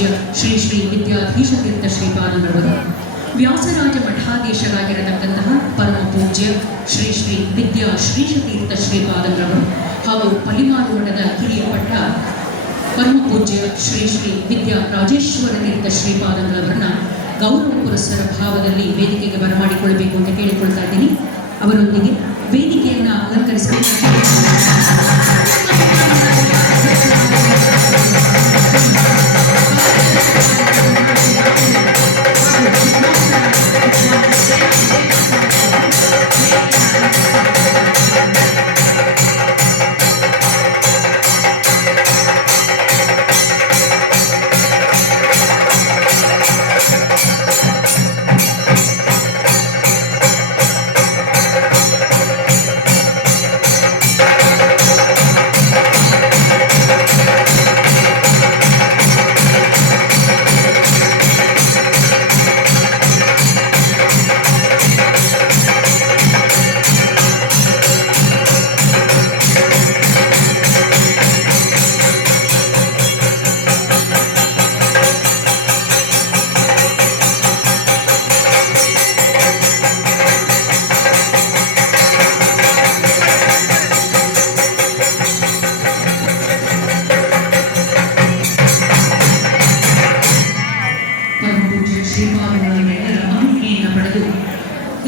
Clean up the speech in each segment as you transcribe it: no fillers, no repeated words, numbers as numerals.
ಪೂಜ್ಯ ಶ್ರೀ ಶ್ರೀ ವಿದ್ಯಾಧೀಶ ತೀರ್ಥ ಶ್ರೀಪಾದಂಗಳವರು, ವ್ಯಾಸರಾಜ ಮಠಾಧೀಶರಾಗಿರತಕ್ಕಂತಹ ಪರಮ ಪೂಜ್ಯ ಶ್ರೀ ಶ್ರೀ ವಿದ್ಯಾ ಶ್ರೀಶ ತೀರ್ಥ ಶ್ರೀಪಾದಂಗಳವರು ಹಾಗೂ ಪಲಿಮಾರು ಮಠದ ಕಿರಿಯ ಪಟ್ಟ ಪರಮ ಪೂಜ್ಯ ಶ್ರೀ ಶ್ರೀ ವಿದ್ಯಾ ರಾಜೇಶ್ವರ ತೀರ್ಥ ಶ್ರೀಪಾದಂಗಳವರನ್ನ ಗೌರವ ಪುರಸ್ಸರ ಭಾವದಲ್ಲಿ ವೇದಿಕೆಗೆ ಬರಮಾಡಿಕೊಳ್ಳಬೇಕು ಅಂತ ಕೇಳಿಕೊಳ್ತಾ ಇದ್ದೀನಿ. ಅವರೊಂದಿಗೆ ವೇದಿಕೆಯನ್ನು ಅಲಂಕರಿಸಬೇಕು.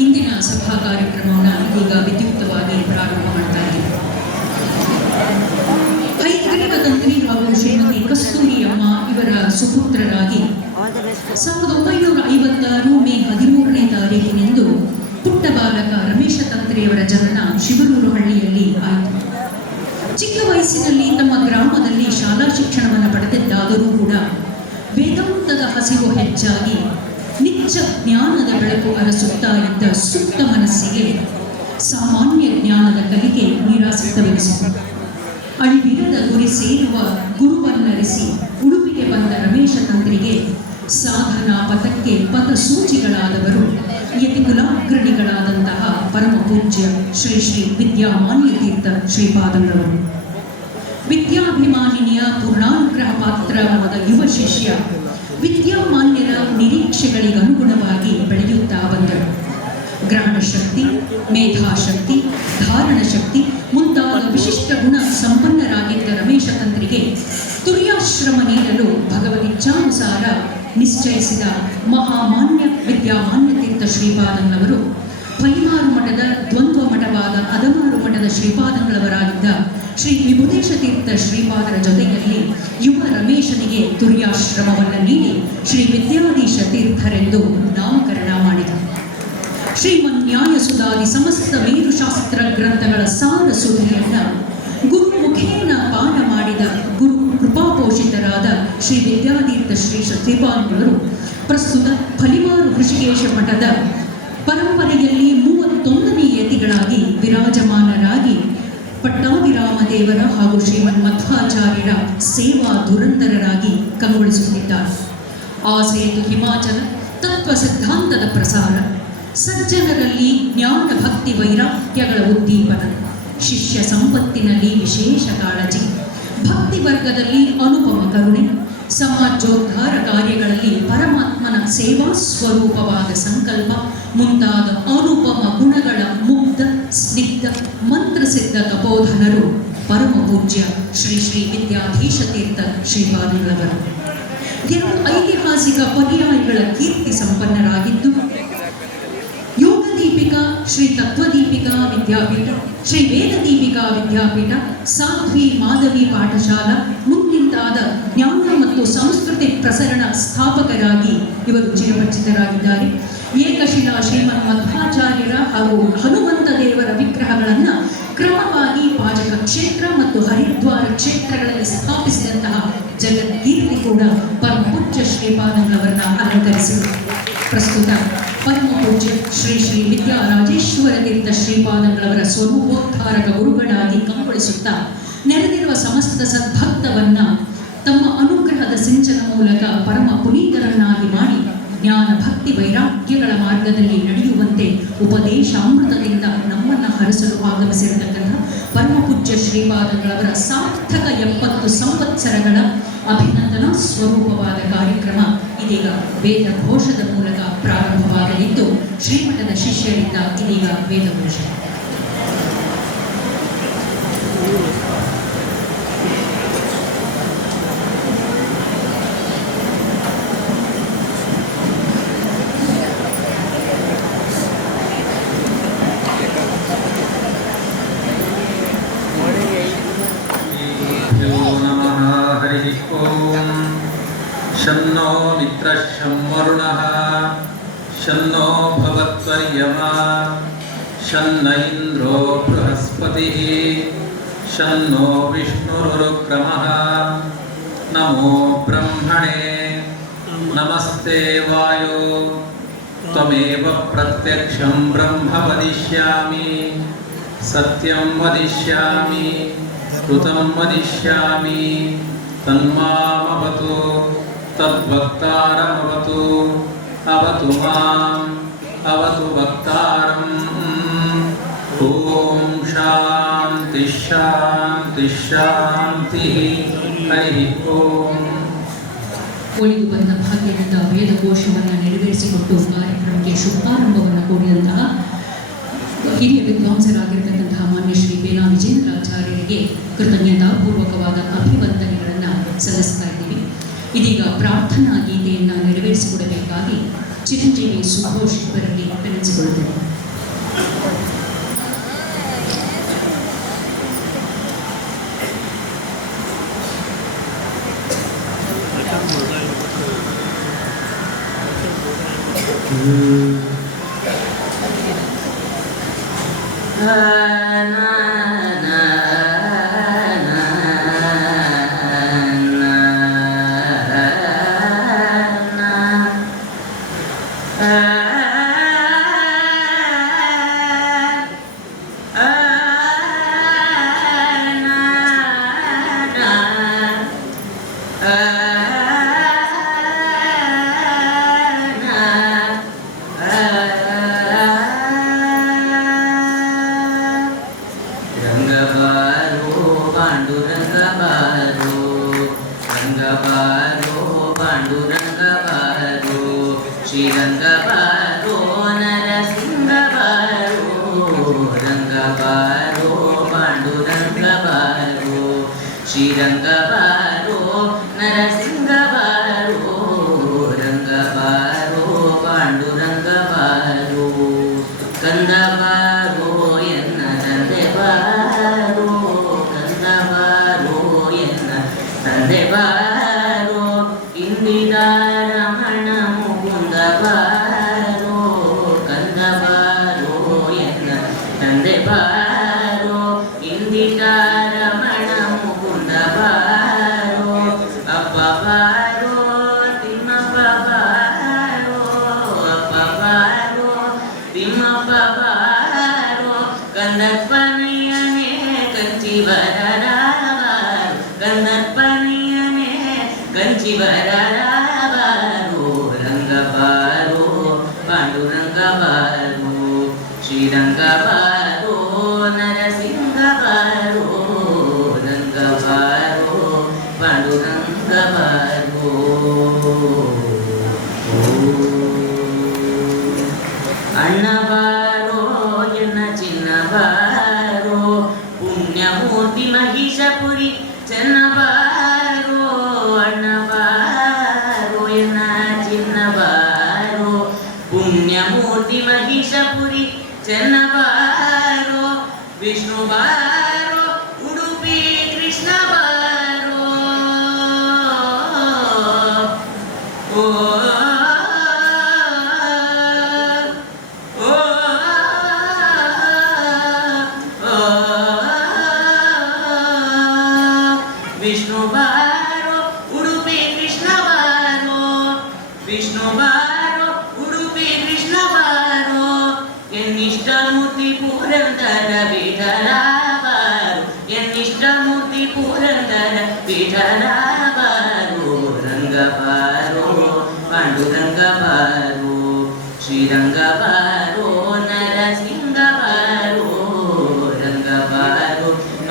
ಇಂದಿನ ಸಭಾ ಕಾರ್ಯಕ್ರಮವನ್ನು ಈಗ ವಿದ್ಯುಕ್ತವಾಗಿ ಪ್ರಾರಂಭ ಮಾಡ್ತಾ ಇದ್ದೀವಿ. ಹೈಗ್ರೀವ ತಂತ್ರಿ ಹಾಗೂ ಶ್ರೀಮತಿ ಕಸ್ತೂರಿ ಅಮ್ಮ ಇವರ ಸುಪುತ್ರರಾಗಿ 1956 ಮೇ 13ನೇ ತಾರೀಕಿನಿಂದು ಪುಟ್ಟ ಬಾಲಕ ರಮೇಶ ತಂತ್ರಿಯವರ ಜನನ ಶಿವನೂರು ಹಳ್ಳಿಯಲ್ಲಿ ಆಯಿತು. ಚಿಕ್ಕ ವಯಸ್ಸಿನಲ್ಲಿ ತಮ್ಮ ಗ್ರಾಮದಲ್ಲಿ ಶಾಲಾ ಶಿಕ್ಷಣವನ್ನು ಪಡೆದಿದ್ದಾದರೂ ಕೂಡ ವೇದಾಂತದ ಹಸಿವು ಹೆಚ್ಚಾಗಿ ನಿತ್ಯ ಜ್ಞಾನದ ಬೆಳಕು ಅರಸುತ್ತಾ ಇದ್ದ ಸುಪ್ತ ಮನಸ್ಸಿಗೆ ಸಾಮಾನ್ಯ ಜ್ಞಾನದ ಕಲಿಕೆ ನಿರಾಸಕ್ತವೆನಿಸಿತು. ಅಳಿವಿರದ ಗುರಿ ಸೇರುವ ಗುರುವನ್ನರಿಸಿ ಉಡುಪಿಗೆ ಬಂದ ರಮೇಶ ತಂತ್ರಿಗೆ ಸಾಧನಾ ಪಥಕ್ಕೆ ಪಥಸೂಚಿಗಳಾದವರು ಯತಿಕುಲಾಗ್ರಣಿಗಳಾದಂತಹ ಪರಮ ಪೂಜ್ಯ ಶ್ರೀ ಶ್ರೀ ವಿದ್ಯಾಮಾನ್ಯ ತೀರ್ಥ ಶ್ರೀಪಾದಂಗಳವರು. ವಿದ್ಯಾಭಿಮಾನಿನಿಯ ಪೂರ್ಣಾನುಗ್ರಹ ಪಾತ್ರವಾದ ಯುವ ಶಿಷ್ಯ ವಿದ್ಯಾಮಾನ್ಯರ ನಿರೀಕ್ಷೆಗಳಿಗನುಗುಣವಾಗಿ ಬೆಳೆಯುತ್ತಾ ಬಂದರು. ಗ್ರಹಣ ಶಕ್ತಿ, ಮೇಧಾಶಕ್ತಿ, ಧಾರಣ ಶಕ್ತಿ ಮುಂತಾದ ವಿಶಿಷ್ಟ ಗುಣ ಸಂಪನ್ನರಾಗಿದ್ದ ರಮೇಶ ತಂತ್ರಿಗೆ ತುರ್ಯಾಶ್ರಮ ನೀಡಲು ಭಗವದಿಚ್ಛಾನುಸಾರ ನಿಶ್ಚಯಿಸಿದ ಮಹಾಮಾನ್ಯ ವಿದ್ಯಾಮಾನ್ಯ ತೀರ್ಥ ಶ್ರೀಪಾದಂಗಳವರು ಪಲಿಮಾರು ಮಠದ ದ್ವಂದ್ವ ಮಠವಾದ ಅದಮಾರು ಮಠದ ಶ್ರೀಪಾದಂಗಳವರಾಗಿದ್ದ ಶ್ರೀ ವಿಭುದೇಶ ತೀರ್ಥ ಶ್ರೀಪಾದರ ಜೊತೆಯಲ್ಲಿ ಯುವ ರಮೇಶನಿಗೆ ತುರ್ಯಾಶ್ರಮವನ್ನು ನೀಡಿ ಶ್ರೀ ವಿದ್ಯಾಧೀಶ ತೀರ್ಥರೆಂದು ನಾಮಕರಣ ಮಾಡಿದರು. ಶ್ರೀಮನ್ಯಾಯ ಸುಧಾದಿ ಸಮಸ್ತ ಮೇರುಶಾಸ್ತ್ರ ಗ್ರಂಥಗಳ ಸಾರ ಸುಧಿಯನ್ನು ಗುರುಮುಖೇನ ಪಾನ ಮಾಡಿದ ಗುರು ಕೃಪಾಪೋಷಿತರಾದ ಶ್ರೀ ವಿದ್ಯಾತೀರ್ಥ ಶ್ರೀ ಶ್ರೀಪಾದಂಗಳವರು ಪ್ರಸ್ತುತ ಫಲಿಮಾರು ಋಷಿಕೇಶ ಮಠದ ಪರಂಪರೆಯಲ್ಲಿ 31ನೇ ಯತಿಗಳಾಗಿ ವಿರಾಜಮಾನರಾಗಿ ಪಟ್ಟಾಭಿರಾಮ ದೇವರ ಹಾಗೂ ಶ್ರೀಮನ್ ಮಧ್ವಾಚಾರ್ಯರ ಸೇವಾ ದುರಂಧರರಾಗಿ ಕಂಗೊಳಿಸುತ್ತಿದ್ದಾರೆ. ಆಸೆಯದು ಹಿಮಾಚಲ ತತ್ವ ಸಿದ್ಧಾಂತದ ಪ್ರಸಾರ, ಸಜ್ಜನರಲ್ಲಿ ಜ್ಞಾನ ಭಕ್ತಿ ವೈರಾಗ್ಯಗಳ ಉದ್ದೀಪನ, ಶಿಷ್ಯ ಸಂಪತ್ತಿನಲ್ಲಿ ವಿಶೇಷ ಕಾಳಜಿ, ಭಕ್ತಿ ವರ್ಗದಲ್ಲಿ ಅನುಪಮ ಕರುಣೆ, ಸಮಾಜೋದ್ಧಾರ ಕಾರ್ಯಗಳಲ್ಲಿ ಪರಮಾತ್ಮನ ಸೇವಾ ಸ್ವರೂಪವಾದ ಸಂಕಲ್ಪ ಮುಂತಾದ ಅನುಪಮ ಗುಣಗಳ ಮುಗ್ಧ ಸ್ನಿಗ್ಧ ಮಂತ್ರಸಿದ್ಧ ತಪೋಧನರು ಪರಮ ಪೂಜ್ಯ ಶ್ರೀ ಶ್ರೀ ವಿದ್ಯಾಧೀಶ ತೀರ್ಥ ಶ್ರೀಪಾದಂಗಳವರು. 2 ಐತಿಹಾಸಿಕ ಪರ್ಯಾಯಗಳ ಕೀರ್ತಿ ಸಂಪನ್ನರಾಗಿದ್ದು ಯೋಗ ದೀಪಿಕಾ ಶ್ರೀ ತತ್ವದೀಪಿಕಾ ವಿದ್ಯಾಪೀಠ, ಶ್ರೀ ವೇದ ದೀಪಿಕಾ ವಿದ್ಯಾಪೀಠ, ಸಾಧ್ವಿ ಮಾಧವಿ ಪಾಠಶಾಲಾ ಮುಂತಾದ ಜ್ಞಾನ ಮತ್ತು ಸಂಸ್ಕೃತಿ ಪ್ರಸರಣ ಸ್ಥಾಪಕರಾಗಿ ಇವರು ಚಿರಪರಿಚಿತರಾಗಿದ್ದಾರೆ. ಏಕಶಿಲಾ ಶ್ರೀಮನ್ ಮಧ್ವಾಚಾರ್ಯರ ಹಾಗೂ ಹನುಮಂತ ದೇವರ ವಿಗ್ರಹಗಳನ್ನು ಕ್ರಮವಾಗಿ ಪಾಜಕ ಕ್ಷೇತ್ರ ಮತ್ತು ಹರಿದ್ವಾರ ಕ್ಷೇತ್ರಗಳಲ್ಲಿ ಸ್ಥಾಪಿಸಿದಂತಹ ಜಗತ್ಕೀರ್ತಿ ಕೂಡ ಪರಮ ಪೂಜ್ಯ ಶ್ರೀಪಾದಂಗಳವರನ್ನ ಅಲಂಕರಿಸಿದರು. ಪ್ರಸ್ತುತ ಪರಮ ಪೂಜ್ಯ ಶ್ರೀ ಶ್ರೀ ವಿದ್ಯಾ ರಾಜೇಶ್ವರ ತೀರ್ಥ ಶ್ರೀಪಾದಂಗಳವರ ಸ್ವರೂಪೋದ್ಧಾರಕ ಗುರುಗಳಾಗಿ ಕಂಗೊಳಿಸುತ್ತಾ ನೆರೆದಿರುವ ಸಮಸ್ತ ಸದ್ಭಕ್ತವನ್ನ ತಮ್ಮ ಅನುಗ್ರಹದ ಸಿಂಚನ ಮೂಲಕ ಪರಮ ಪುನೀತರನ್ನಾಗಿ ಮಾಡಿ ಜ್ಞಾನ ಭಕ್ತಿ ವೈರಾಗ್ಯಗಳ ಮಾರ್ಗದಲ್ಲಿ ನಡೆಯುವಂತೆ ಉಪದೇಶಾಮೃತದಿಂದ ನಮ್ಮನ್ನು ಹರಿಸಲು ಆಗಮಿಸಿರತಕ್ಕಂಥ ಪರಮ ಪೂಜ್ಯ ಶ್ರೀ ಶ್ರೀಪಾದಂಗಳವರ ಸಾರ್ಥಕ 70 ಸಂವತ್ಸರಗಳ ಅಭಿನಂದನಾ ಸ್ವರೂಪವಾದ ಕಾರ್ಯಕ್ರಮ ಇದೀಗ ವೇದ ಘೋಷದ ಮೂಲಕ ಪ್ರಾರಂಭವಾಗಲಿದ್ದು, ಶ್ರೀಮಠದ ಶಿಷ್ಯರಿಂದ ಇದೀಗ ವೇದಘೋಷ. शन्नो मित्रः शं वरुणः शन्नो भवत्वर्यमा शन्न इन्द्रो बृहस्पतिः शन्नो विष्णुरुक्रमः. नमो ब्रह्मणे नमस्ते वायो त्वमेव प्रत्यक्षं ब्रह्म वदिष्यामि सत्यं वदिष्यामि कृतं वदिष्यामि तन्मामवतु तद्वक्तारमवतु अवतु माम् अवतु वक्तारम्. ॐ शान्ति शान्ति शान्तिः. हरिः ॐ. ಒಳಿದು ಬಂದ ಭಾಗ್ಯದಿಂದ ವೇದಘೋಷವನ್ನು ನೆರವೇರಿಸಿಕೊಟ್ಟು ಕಾರ್ಯಕ್ರಮಕ್ಕೆ ಶುಭಾರಂಭವನ್ನು ಕೋರಿದಂತಹ ಹಿರಿಯ ವಿದ್ವಾಂಸರಾಗಿರ್ತಕ್ಕಂತಹ ಮಾನ್ಯ ಶ್ರೀ ಬೇನಾ ವಿಜೇಂದ್ರಾಚಾರ್ಯರಿಗೆ ಕೃತಜ್ಞತಾಪೂರ್ವಕವಾದ ಅಭಿವಂದನೆಗಳನ್ನು ಸಲ್ಲಿಸ್ತಾ ಇದ್ದೀವಿ. ಇದೀಗ ಪ್ರಾರ್ಥನಾ ಗೀತೆಯನ್ನು ನೆರವೇರಿಸಿಕೊಡಬೇಕಾಗಿ ಚಿರಂಜೀವಿ ಸುಘೋಷ್ ಇವರಲ್ಲಿ ವಿನಂತಿಸಿಕೊಳ್ಳುತ್ತೇವೆ.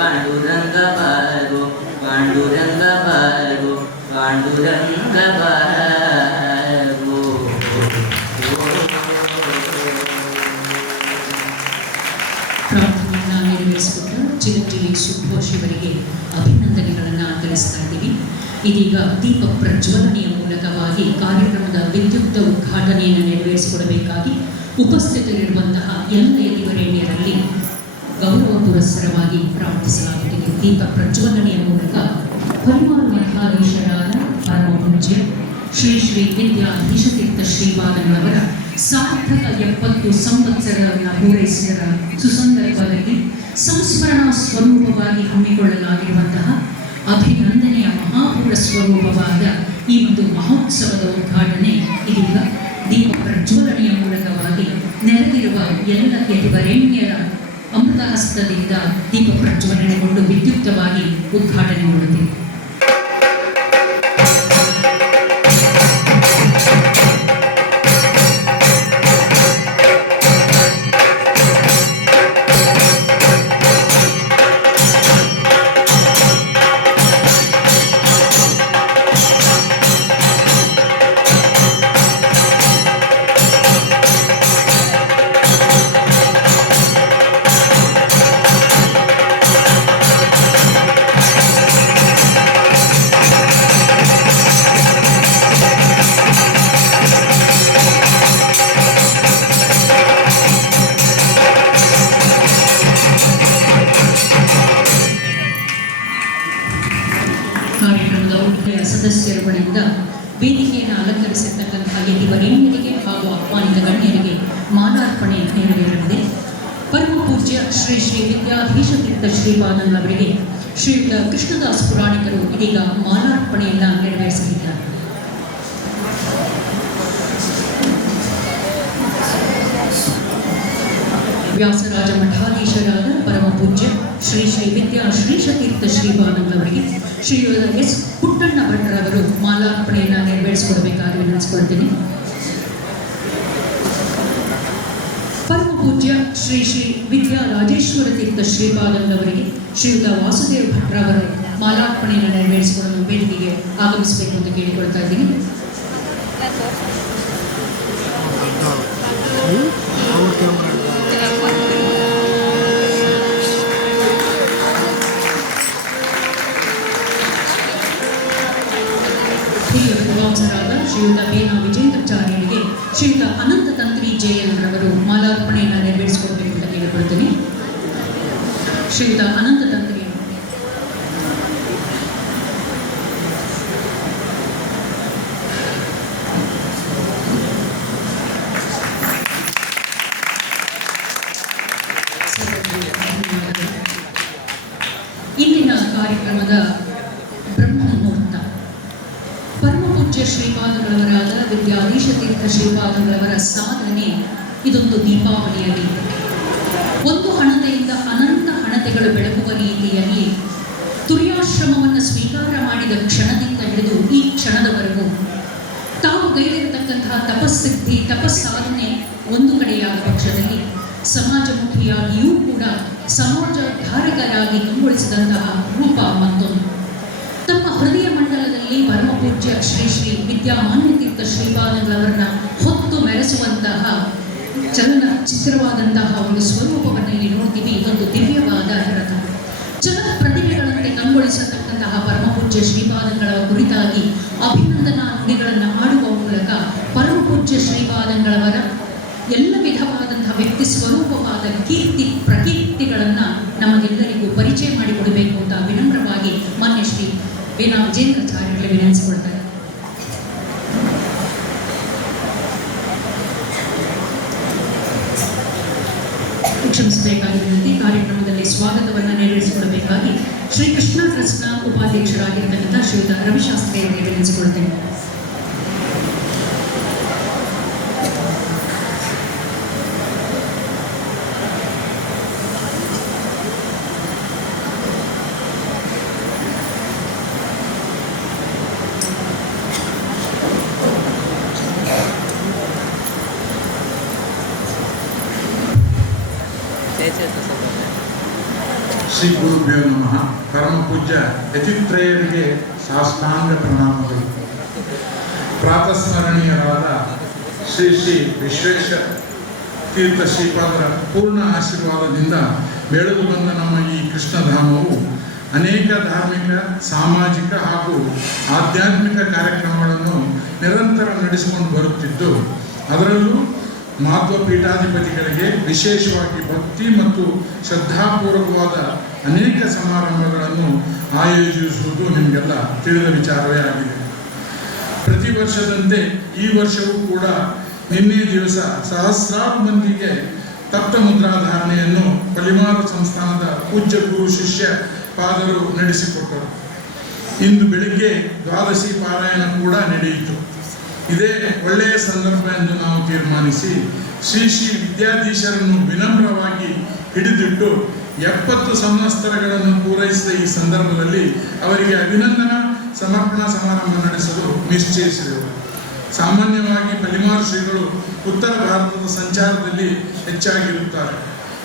Panduranga ಪ್ರಾರ್ಥನೆಯನ್ನು ನೆರವೇರಿಸಿಕೊಟ್ಟ ಚಿರಂಜೀವಿ ಸುಭೋಷ್ ಇವರಿಗೆ ಅಭಿನಂದನೆಗಳನ್ನು ತಿಳಿಸ್ತಾ ಇದ್ದೀವಿ. ಇದೀಗ ದೀಪ ಪ್ರಜ್ವಲನೆಯ ಮೂಲಕವಾಗಿ ಕಾರ್ಯಕ್ರಮದ ವಿದ್ಯುಕ್ತ ಉದ್ಘಾಟನೆಯನ್ನು ನೆರವೇರಿಸಿಕೊಡಬೇಕಾಗಿ ಉಪಸ್ಥಿತರಿರುವಂತಹ ಎಲ್ಲ ಯತಿವರೇಣ್ಯರಲ್ಲಿ ಗೌರವ ಪುರಸ್ಸರವಾಗಿ ಪ್ರಾರ್ಥಿಸಲಾಗುತ್ತಿದೆ. ದೀಪ ಪ್ರಜ್ವಲನೆಯ ಮೂಲಕ ಪರಿವಾರ ಮಠಾಧೀಶರಾದ ಪರಮ ಪೂಜ್ಯ ಶ್ರೀ ಶ್ರೀ ವಿದ್ಯಾಧೀಶತೀರ್ಥ ಶ್ರೀಪಾದಂಗಳವರ ಸಾರ್ಥಕ 70 ಸಂವತ್ಸರಗಳನ್ನು ಪೂರೈಸಿದ ಸುಸಂದರ್ಭದಲ್ಲಿ ಸಂಸ್ಮರಣಾ ಸ್ವರೂಪವಾಗಿ ಹಮ್ಮಿಕೊಳ್ಳಲಾಗಿರುವಂತಹ ಅಭಿನಂದನೆಯ ಮಹಾಪುರ ಸ್ವರೂಪವಾದ ಈ ಒಂದು ಮಹೋತ್ಸವದ ಉದ್ಘಾಟನೆ ಇದೀಗ ದೀಪ ಪ್ರಜ್ವಲನೆಯ ಮೂಲಕವಾಗಿ ನೆರೆದಿರುವ ಎಲ್ಲ ಯತಿವರೇಣ್ಯರ ಅಮೃತ ಹಸ್ತದಿಂದ ದೀಪ ಪ್ರಜ್ವಲನೆಗೊಂಡು ವಿದ್ಯುಕ್ತವಾಗಿ ಉದ್ಘಾಟನೆಗೊಳ್ಳುತ್ತಿದೆ. ಕಾರ್ಯಕ್ರಮದ ಉಭಯ ಸದಸ್ಯರುಗಳಿಂದ ವೇದಿಕೆಯನ್ನು ಅಲಂಕರಿಸಿರ್ತಕ್ಕಂತಹ ಯತಿವರೇಣ್ಯರಿಗೆ ಹಾಗೂ ಆಹ್ವಾನಿತ ಗಣ್ಯರಿಗೆ ಮಾಲಾರ್ಪಣೆ ನೆರವೇರಲಿದೆ. ಪರಮ ಪೂಜ್ಯ ಶ್ರೀ ಶ್ರೀ ವಿದ್ಯಾಧೀಶತೀರ್ಥ ಶ್ರೀಪಾದಂಗಳವರಿಗೆ ಶ್ರೀಯುತ ಕೃಷ್ಣದಾಸ್ ಪುರಾಣಿಕರು ಇದೀಗ ಮಾಲಾರ್ಪಣೆಯನ್ನು ನೆರವೇರಿಸಲಿದ್ದಾರೆ. ವ್ಯಾಸರಾಜ ಮಠಾಧೀಶರಾದ ಪರಮ ಪೂಜ್ಯ ಶ್ರೀ ಶ್ರೀ ವಿದ್ಯಾ ಶ್ರೀಶತೀರ್ಥ ಶ್ರೀಪಾದಂಗಳವರಿಗೆ ಶ್ರೀಯುತ ಎಸ್ ಪುಟ್ಟಣ್ಣ ಭಟ್ರವರು ಮಾಲಾರ್ಪಣೆಯನ್ನು ನೆರವೇರಿಸಿಕೊಡಬೇಕಾಗಿ ವಿನಂತಿಸಿಕೊಳ್ತೀನಿ. ಪರಮ ಪೂಜ್ಯ ಶ್ರೀ ಶ್ರೀ ವಿದ್ಯಾ ರಾಜೇಶ್ವರ ತೀರ್ಥ ಶ್ರೀಪಾದಂಗಳವರಿಗೆ ಶ್ರೀಯುತ ವಾಸುದೇವ್ ಭಟ್ರವರು ಮಾಲಾರ್ಪಣೆಯನ್ನು ನೆರವೇರಿಸಿಕೊಳ್ಳಲು ವೇದಿಕೆಗೆ ಆಗಮಿಸಬೇಕು ಅಂತ ಕೇಳಿಕೊಳ್ತಾ ಇದ್ದೀನಿ. ಹಿರಿಯ ವಿದ್ವಾಂಸರಾದ ಶ್ರೀಯುತ ಬೇನಾ ವಿಜೇಂದ್ರಾಚಾರ್ಯರಿಗೆ ಶ್ರೀಯುತ ಅನಂತ ತಂತ್ರಿ ಜಯನ್ ರವರು ಮಾಲಾರ್ಪಣೆಯನ್ನು ನೆರವೇರಿಸಿಕೊಡಬೇಕು ಅಂತ ಕೇಳಿಕೊಳ್ತೀನಿ. ಶ್ರೀಯುತ ಅನಂತ ತಂತ್ರಿ ಇಂದಿನ ಕಾರ್ಯಕ್ರಮದ ಬ್ರಹ್ಮಮುಹೂರ್ತ ಪರಮ ಪೂಜ್ಯ ಶ್ರೀಪಾದಂಗಳವರಾದ ವಿದ್ಯಾಧೀಶತೀರ್ಥ ಶ್ರೀಪಾದಂಗಳವರ ಸಾಧನೆ ಇದೊಂದು ದೀಪಾವಳಿಯಾಗಿ ಒಂದು ಹಣತೆಯಿಂದ ಅನಂತ ಹಣತೆಗಳು ಬೆಳಗುವ ರೀತಿಯಲ್ಲಿ ತುರ್ಯಾಶ್ರಮವನ್ನು ಸ್ವೀಕಾರ ಮಾಡಿದ ಕ್ಷಣದಿಂದ ಹಿಡಿದು ಈ ಕ್ಷಣದವರೆಗೂ ತಾವು ಗೈದಿರತಕ್ಕಂತಹ ತಪಸ್ಸಿದ್ಧಿ ತಪಸ್ಸಾಧನೆ ಒಂದು ಕಡೆಯಾದ ಪಕ್ಷದಲ್ಲಿ ಸಮಾಜಮುಖಿಯಾಗಿಯೂ ಕೂಡ ಸಮಾಜಧಾರಕರಾಗಿ ಕಂಗೊಳಿಸಿದಂತಹ ರೂಪ ಮತ್ತೊಂದು. ತಮ್ಮ ಹೃದಯ ಮಂಡಲದಲ್ಲಿ ಪರಮ ಪೂಜ್ಯ ಶ್ರೀ ಶ್ರೀ ವಿದ್ಯಾಮಾನ್ಯತೀರ್ಥ ಶ್ರೀಪಾದಂಗಳವರನ್ನ ಹೊತ್ತು ಮೆರೆಸುವಂತಹ ಚಲನಚಿತ್ರವಾದಂತಹ ಒಂದು ಸ್ವರೂಪವನ್ನು ಇಲ್ಲಿ ನೋಡ್ತೀವಿ. ಇದೊಂದು ದಿವ್ಯವಾದ ರಥ ಚಲ ಪ್ರತಿಭೆಗಳಂತೆ ಕಂಗೊಳಿಸತಕ್ಕಂತಹ ಪರಮ ಪೂಜ್ಯ ಶ್ರೀಪಾದಂಗಳ ಕುರಿತಾಗಿ ಅಭಿನಂದನಾ ನುಡಿಗಳನ್ನು ಆಡುವ ಮೂಲಕ ಪರಮ ಪೂಜ್ಯ ಶ್ರೀಪಾದಂಗಳವರ ಎಲ್ಲ ವಿಧವಾದಂತಹ ವ್ಯಕ್ತಿ ಸ್ವರೂಪವಾದ ಕೀರ್ತಿ ಪ್ರಕೀರ್ತಿಗಳನ್ನು ನಮಗೆಲ್ಲರಿಗೂ ಪರಿಚಯ ಮಾಡಿಕೊಡಬೇಕು ಅಂತ ವಿನಮ್ರವಾಗಿ ಮಾನ್ಯ ಶ್ರೀ ಬೇನಾ ವಿಜೇಂದ್ರಾಚಾರ್ಯರಿಗೆ ವಿನಂತಿಸಿಕೊಳ್ತಾರೆ. ಕ್ಷಮಿಸಬೇಕಾಗಿ ವಿನಂತಿ. ಕಾರ್ಯಕ್ರಮದಲ್ಲಿ ಸ್ವಾಗತವನ್ನು ನೆರವೇರಿಸಿಕೊಡಬೇಕಾಗಿ ಶ್ರೀಕೃಷ್ಣ ಟ್ರಸ್ಟ್ನ ಉಪಾಧ್ಯಕ್ಷರಾಗಿರ್ತಕ್ಕಂಥ ಶ್ರೀಯುತ ರವಿಶಾಸ್ತ್ರಿ ಅವರಿಗೆ ವಿನಂತಿಸಿಕೊಳ್ತೇನೆ. ಶ್ರೀ ಗುರುಭ್ಯೋ ನಮಃ. ಪರಮ ಪೂಜ್ಯ ಯತಿತ್ರಯರಿಗೆ ಸಾಷ್ಟಾಂಗ ಪ್ರಣಾಮಗಳು. ಪ್ರಾತಸ್ಮರಣೀಯರಾದ ಶ್ರೀ ಶ್ರೀ ವಿಶ್ವೇಶ್ವರ ತೀರ್ಥ ಶ್ರೀಪಾದರ ಪೂರ್ಣ ಆಶೀರ್ವಾದದಿಂದ ಬೆಳೆದು ಬಂದ ನಮ್ಮ ಈ ಕೃಷ್ಣಧಾಮವು ಅನೇಕ ಧಾರ್ಮಿಕ, ಸಾಮಾಜಿಕ ಹಾಗೂ ಆಧ್ಯಾತ್ಮಿಕ ಕಾರ್ಯಕ್ರಮಗಳನ್ನು ನಿರಂತರ ನಡೆಸಿಕೊಂಡು ಬರುತ್ತಿದ್ದು, ಅದರಲ್ಲೂ ಮಾಧ್ವ ಪೀಠಾಧಿಪತಿಗಳಿಗೆ ವಿಶೇಷವಾಗಿ ಭಕ್ತಿ ಮತ್ತು ಶ್ರದ್ಧಾಪೂರ್ವಕವಾದ ಅನೇಕ ಸಮಾರಂಭಗಳನ್ನು ಆಯೋಜಿಸುವುದು ನಿಮಗೆಲ್ಲ ತಿಳಿದ ವಿಚಾರವೇ ಆಗಿದೆ. ಪ್ರತಿ ವರ್ಷದಂತೆ ಈ ವರ್ಷವೂ ಕೂಡ ನಿನ್ನೆ ದಿವಸ ಸಹಸ್ರಾರು ಮಂದಿಗೆ ತಪ್ತ ಮುದ್ರಾಧಾರಣೆಯನ್ನು ಪಲಿಮಾರು ಸಂಸ್ಥಾನದ ಪೂಜ್ಯ ಗುರು ಶಿಷ್ಯ ಪಾದರು ನಡೆಸಿಕೊಟ್ಟರು. ಇಂದು ಬೆಳಿಗ್ಗೆ ದ್ವಾದಶಿ ಪಾರಾಯಣ ಕೂಡ ನಡೆಯಿತು. ಇದೇ ಒಳ್ಳೆಯ ಸಂದರ್ಭ ಎಂದು ನಾವು ತೀರ್ಮಾನಿಸಿ ಶ್ರೀ ಶ್ರೀ ವಿದ್ಯಾಧೀಶರನ್ನು ವಿನಮ್ರವಾಗಿ ಹಿಡಿದಿಟ್ಟು 70 ಸಂವತ್ಸರಗಳನ್ನು ಪೂರೈಸಿದ ಈ ಸಂದರ್ಭದಲ್ಲಿ ಅವರಿಗೆ ಅಭಿನಂದನಾ ಸಮರ್ಪಣಾ ಸಮಾರಂಭ ನಡೆಸಲು ನಿಶ್ಚಯಿಸಿದೆವು. ಸಾಮಾನ್ಯವಾಗಿ ಪಲಿಮಾರು ಶ್ರೀಗಳು ಉತ್ತರ ಭಾರತದ ಸಂಚಾರದಲ್ಲಿ ಹೆಚ್ಚಾಗಿರುತ್ತಾರೆ.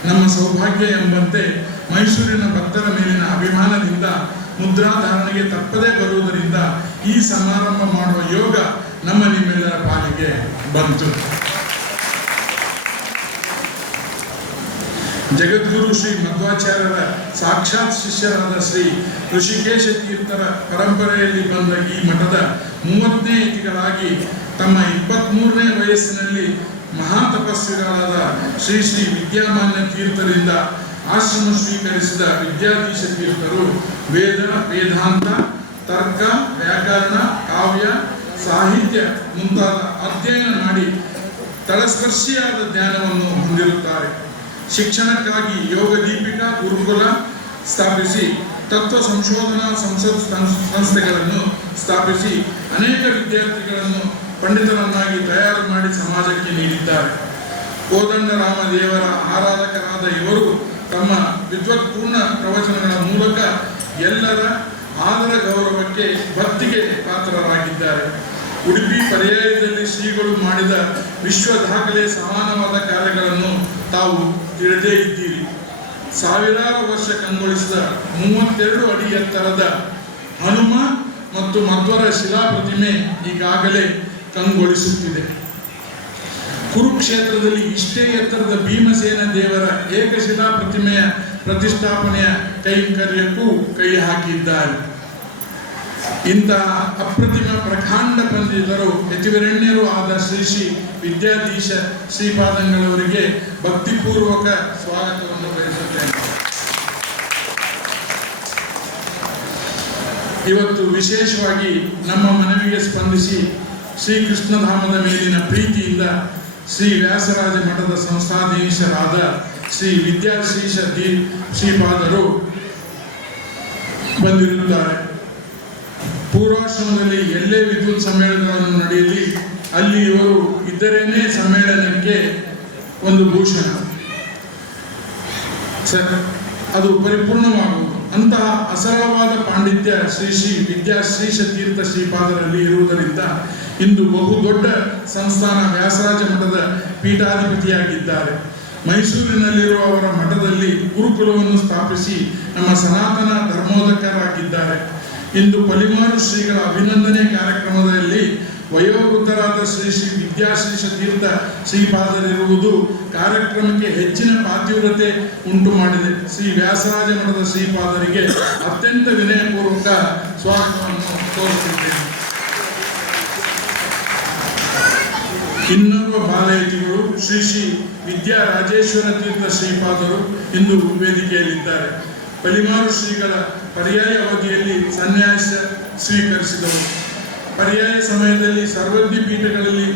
ನಮ್ಮ ಸೌಭಾಗ್ಯ ಎಂಬಂತೆ ಮೈಸೂರಿನ ಭಕ್ತರ ಮೇಲಿನ ಅಭಿಮಾನದಿಂದ ಮುದ್ರಾಧಾರಣೆಗೆ ತಪ್ಪದೇ ಬರುವುದರಿಂದ ಈ ಸಮಾರಂಭ ಮಾಡುವ ಯೋಗ ನಮ್ಮ ನಿಮ್ಮೆಲ್ಲರ ಪಾಲಿಗೆ ಬಂತು. ಜಗದ್ಗುರು ಶ್ರೀ ಮಧ್ವಾಚಾರ್ಯರ ಸಾಕ್ಷಾತ್ ಶಿಷ್ಯರಾದ ಶ್ರೀ ಋಷಿಕೇಶ ತೀರ್ಥರ ಪರಂಪರೆಯಲ್ಲಿ ಬಂದ ಈ ಮಠದ 30ನೇ ಯತಿಗಳಾಗಿ ತಮ್ಮ 23ನೇ ವಯಸ್ಸಿನಲ್ಲಿ ಮಹಾ ತಪಸ್ವಿಗಳಾದ ಶ್ರೀ ಶ್ರೀ ವಿದ್ಯಾಮಾನ್ಯ ತೀರ್ಥರಿಂದ ಆಶ್ರಮ ಸ್ವೀಕರಿಸಿದ ವಿದ್ಯಾಧೀಶ ತೀರ್ಥರು ವೇದ, ವೇದಾಂತ, ತರ್ಕ, ವ್ಯಾಕರಣ, ಕಾವ್ಯ, ಸಾಹಿತ್ಯ ಮುಂತಾದ ಅಧ್ಯಯನ ಮಾಡಿ ತಳಸ್ಪರ್ಶಿಯಾದ ಜ್ಞಾನವನ್ನು ಹೊಂದಿರುತ್ತಾರೆ. ಶಿಕ್ಷಣಕ್ಕಾಗಿ ಯೋಗ ದೀಪಿಕಾ ಗುರುಕುಲ ಸ್ಥಾಪಿಸಿ ತತ್ವ ಸಂಶೋಧನಾ ಸಂಸ್ಥೆಗಳನ್ನು ಸ್ಥಾಪಿಸಿ ಅನೇಕ ವಿದ್ಯಾರ್ಥಿಗಳನ್ನು ಪಂಡಿತರನ್ನಾಗಿ ತಯಾರು ಮಾಡಿ ಸಮಾಜಕ್ಕೆ ನೀಡಿದ್ದಾರೆ. ಕೋದಂಡರಾಮ ದೇವರ ಆರಾಧಕರಾದ ಇವರು ತಮ್ಮ ವಿದ್ವತ್ಪೂರ್ಣ ಪ್ರವಚನಗಳ ಮೂಲಕ ಎಲ್ಲರ ಆದರ ಗೌರವಕ್ಕೆ, ಭಕ್ತಿಗೆ ಪಾತ್ರರಾಗಿದ್ದಾರೆ. ಉಡುಪಿ ಪರ್ಯಾಯದಲ್ಲಿ ಶ್ರೀಗಳು ಮಾಡಿದ ವಿಶ್ವ ದಾಖಲೆ ಸಮಾನವಾದ ಕಾರ್ಯಗಳನ್ನು ತಾವು ತಿಳಿದೇ ಇದ್ದೀರಿ. ಸಾವಿರಾರು ವರ್ಷ ಕಂಗೊಳಿಸಿದ 32 ಅಡಿ ಎತ್ತರದ ಹನುಮ ಮತ್ತು ಮಧ್ವರ ಶಿಲಾ ಪ್ರತಿಮೆ ಈಗಾಗಲೇ ಕಂಗೊಳಿಸುತ್ತಿದೆ. ಕುರುಕ್ಷೇತ್ರದಲ್ಲಿ ಇಷ್ಟೇ ಎತ್ತರದ ಭೀಮಸೇನ ದೇವರ ಏಕಶಿಲಾ ಪ್ರತಿಮೆಯ ಪ್ರತಿಷ್ಠಾಪನೆಯ ಕೈಂಕರ್ಯಕ್ಕೂ ಕೈ ಹಾಕಿದ್ದಾರೆ. ಇಂತಹ ಅಪ್ರತಿಮ ಪ್ರಕಾಂಡ ಪಂಡಿತರು ಯತಿವರೆಣ್ಯರು ಆದ ಶ್ರೀ ಶ್ರೀ ವಿದ್ಯಾಧೀಶ ಶ್ರೀಪಾದಂಗಳವರಿಗೆ ಭಕ್ತಿಪೂರ್ವಕ ಸ್ವಾಗತವನ್ನು ಬಯಸುತ್ತೇನೆ. ಇವತ್ತು ವಿಶೇಷವಾಗಿ ನಮ್ಮ ಮನವಿಗೆ ಸ್ಪಂದಿಸಿ ಶ್ರೀ ಕೃಷ್ಣಧಾಮದ ಮೇಲಿನ ಪ್ರೀತಿಯಿಂದ ಶ್ರೀ ವ್ಯಾಸರಾಜ ಮಠದ ಸಂಸ್ಥಾಧೀಶರಾದ ಶ್ರೀ ವಿದ್ಯಾಶ್ರೀಷ ಶ್ರೀಪಾದರು ಬಂದಿರುತ್ತಾರೆ. ಪೂರ್ವಾಶ್ರಮದಲ್ಲಿ ಎಲ್ಲೇ ವಿದ್ಯುತ್ ಸಮ್ಮೇಳನಗಳನ್ನು ನಡೆಯಲಿ ಅಲ್ಲಿ ಇವರು ಇದ್ದರೇನೇ ಸಮ್ಮೇಳನಕ್ಕೆ ಒಂದು ಭೂಷಣ, ಅದು ಪರಿಪೂರ್ಣವಾಗುವುದು. ಅಂತಹ ಅಸರಳವಾದ ಪಾಂಡಿತ್ಯ ಶ್ರೀ ಶ್ರೀ ವಿದ್ಯಾಶ್ರೀಷ ತೀರ್ಥ ಶ್ರೀಪಾದರಲ್ಲಿ ಇರುವುದರಿಂದ ಇಂದು ಬಹುದೊಡ್ಡ ಸಂಸ್ಥಾನ ವ್ಯಾಸರಾಜ ಮಠದ ಪೀಠಾಧಿಪತಿಯಾಗಿದ್ದಾರೆ. ಮೈಸೂರಿನಲ್ಲಿರುವ ಅವರ ಮಠದಲ್ಲಿ ಗುರುಕುಲವನ್ನು ಸ್ಥಾಪಿಸಿ ನಮ್ಮ ಸನಾತನ ಧರ್ಮೋದಕರಾಗಿದ್ದಾರೆ. ಇಂದು ಪಲಿಮಾರು ಶ್ರೀಗಳ ಅಭಿನಂದನೆ ಕಾರ್ಯಕ್ರಮದಲ್ಲಿ ವಯೋವೃದ್ಧರಾದ ಶ್ರೀ ಶ್ರೀ ವಿದ್ಯಾಶ್ರೀಷ ತೀರ್ಥ ಶ್ರೀಪಾದರಿರುವುದು ಕಾರ್ಯಕ್ರಮಕ್ಕೆ ಹೆಚ್ಚಿನ ಪಾತಿವ್ರತೆ ಉಂಟು ಮಾಡಿದೆ. ಶ್ರೀ ವ್ಯಾಸರಾಜ ಮಠದ ಶ್ರೀಪಾದರಿಗೆ ಅತ್ಯಂತ ವಿನಯಪೂರ್ವಕ ಸ್ವಾಗತವನ್ನು ತೋರುತ್ತಿದ್ದೇನೆ. ಇನ್ನೋರ್ವ ಬಾಲಯತಿಗಳು ಶ್ರೀ ಶ್ರೀ ವಿದ್ಯಾ ರಾಜೇಶ್ವರ ತೀರ್ಥ ಶ್ರೀಪಾದರು ಇಂದು ವೇದಿಕೆಯಲ್ಲಿದ್ದಾರೆ. ಪಲಿಮಾರು ಶ್ರೀಗಳ ಪರ್ಯಾಯ ಅವಧಿಯಲ್ಲಿ ಸನ್ಯಾಸ ಸ್ವೀಕರಿಸಿದವರು. ಪರ್ಯಾಯ ಸಮಯದಲ್ಲಿ ಸರ್ವಜ್ಞ ಪೀಠಗಳಲ್ಲಿ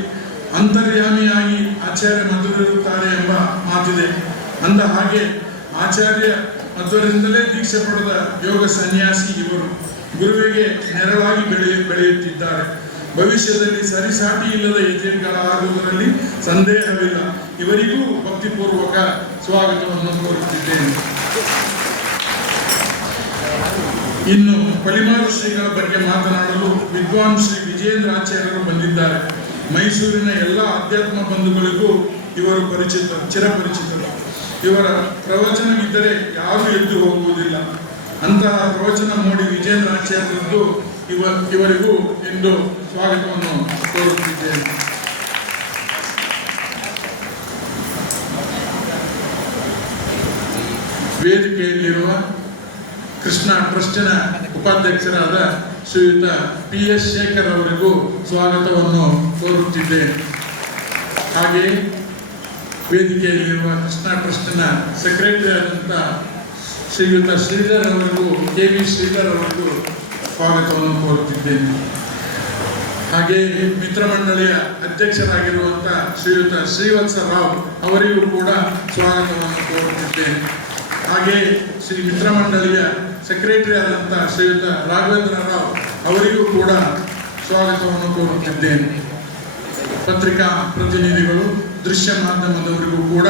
ಅಂತರ್ಯಾಮಿಯಾಗಿ ಆಚಾರ್ಯ ಮಧ್ವರಿರುತ್ತಾರೆ ಎಂಬ ಮಾತಿದೆ. ಅಂದ ಹಾಗೆ ಆಚಾರ್ಯ ಮಧ್ವರಿಂದಲೇ ದೀಕ್ಷೆ ಪಡೆದ ಯೋಗ ಸನ್ಯಾಸಿ ಇವರು. ಗುರುವಿಗೆ ನೆರಳಾಗಿ ಬೆಳೆಯುತ್ತಿದ್ದಾರೆ. ಭವಿಷ್ಯದಲ್ಲಿ ಸರಿಸಾಟಿ ಇಲ್ಲದ ಯತಿಗಳಾಗುವುದರಲ್ಲಿ ಸಂದೇಹವಿಲ್ಲ. ಇವರಿಗೂ ಭಕ್ತಿಪೂರ್ವಕ ಸ್ವಾಗತವನ್ನು ಕೋರುತ್ತಿದ್ದೇನೆ. ಇನ್ನು ಪಲಿಮಾರು ಶ್ರೀಗಳ ಬಗ್ಗೆ ಮಾತನಾಡಲು ವಿದ್ವಾನ್ ಶ್ರೀ ವಿಜೇಂದ್ರಾಚಾರ್ಯರು ಬಂದಿದ್ದಾರೆ. ಮೈಸೂರಿನ ಎಲ್ಲ ಅಧ್ಯಾತ್ಮ ಬಂಧುಗಳಿಗೂ ಇವರು ಚಿರಪರಿಚಿತರು. ಇವರ ಪ್ರವಚನವಿದ್ದರೆ ಯಾರೂ ಎದ್ದು ಹೋಗುವುದಿಲ್ಲ. ಅಂತಹ ಪ್ರವಚನ ನೋಡಿ ವಿಜೇಂದ್ರಾಚಾರ್ಯರದ್ದು ಇವರಿಗೂ ಇಂದು ಸ್ವಾಗತವನ್ನು ಕೋರುತ್ತಿದ್ದೇನೆ. ವೇದಿಕೆಯಲ್ಲಿರುವ ಕೃಷ್ಣ ಟ್ರಸ್ಟಿನ ಉಪಾಧ್ಯಕ್ಷರಾದ ಶ್ರೀಯುತ PS ಶೇಖರ್ ಅವರಿಗೂ ಸ್ವಾಗತವನ್ನು ಕೋರುತ್ತಿದ್ದೇನೆ. ಹಾಗೆಯೇ ವೇದಿಕೆಯಲ್ಲಿರುವ ಕೃಷ್ಣ ಟ್ರಸ್ಟಿನ ಸೆಕ್ರೆಟರಿ ಆದಂಥ ಶ್ರೀಯುತ ಶ್ರೀಧರ್ ಅವರಿಗೂ KV ಶ್ರೀಧರ್ ಅವರಿಗೂ ಸ್ವಾಗತವನ್ನು ಕೋರುತ್ತಿದ್ದೇನೆ. ಹಾಗೆಯೇ ಮಿತ್ರ ಮಂಡಳಿಯ ಅಧ್ಯಕ್ಷರಾಗಿರುವಂಥ ಶ್ರೀಯುತ ಶ್ರೀವತ್ಸ ರಾವ್ ಅವರಿಗೂ ಕೂಡ ಸ್ವಾಗತವನ್ನು ಕೋರುತ್ತಿದ್ದೇನೆ. ಹಾಗೆಯೇ ಶ್ರೀ ಮಿತ್ರ ಮಂಡಳಿಯ ಸೆಕ್ರೆಟರಿ ಆದಂಥ ಶ್ರೀಯುತ ರಾಘವೇಂದ್ರ ರಾವ್ ಅವರಿಗೂ ಕೂಡ ಸ್ವಾಗತವನ್ನು ಕೋರುತ್ತಿದ್ದೇನೆ. ಪತ್ರಿಕಾ ಪ್ರತಿನಿಧಿಗಳು, ದೃಶ್ಯ ಮಾಧ್ಯಮದವರಿಗೂ ಕೂಡ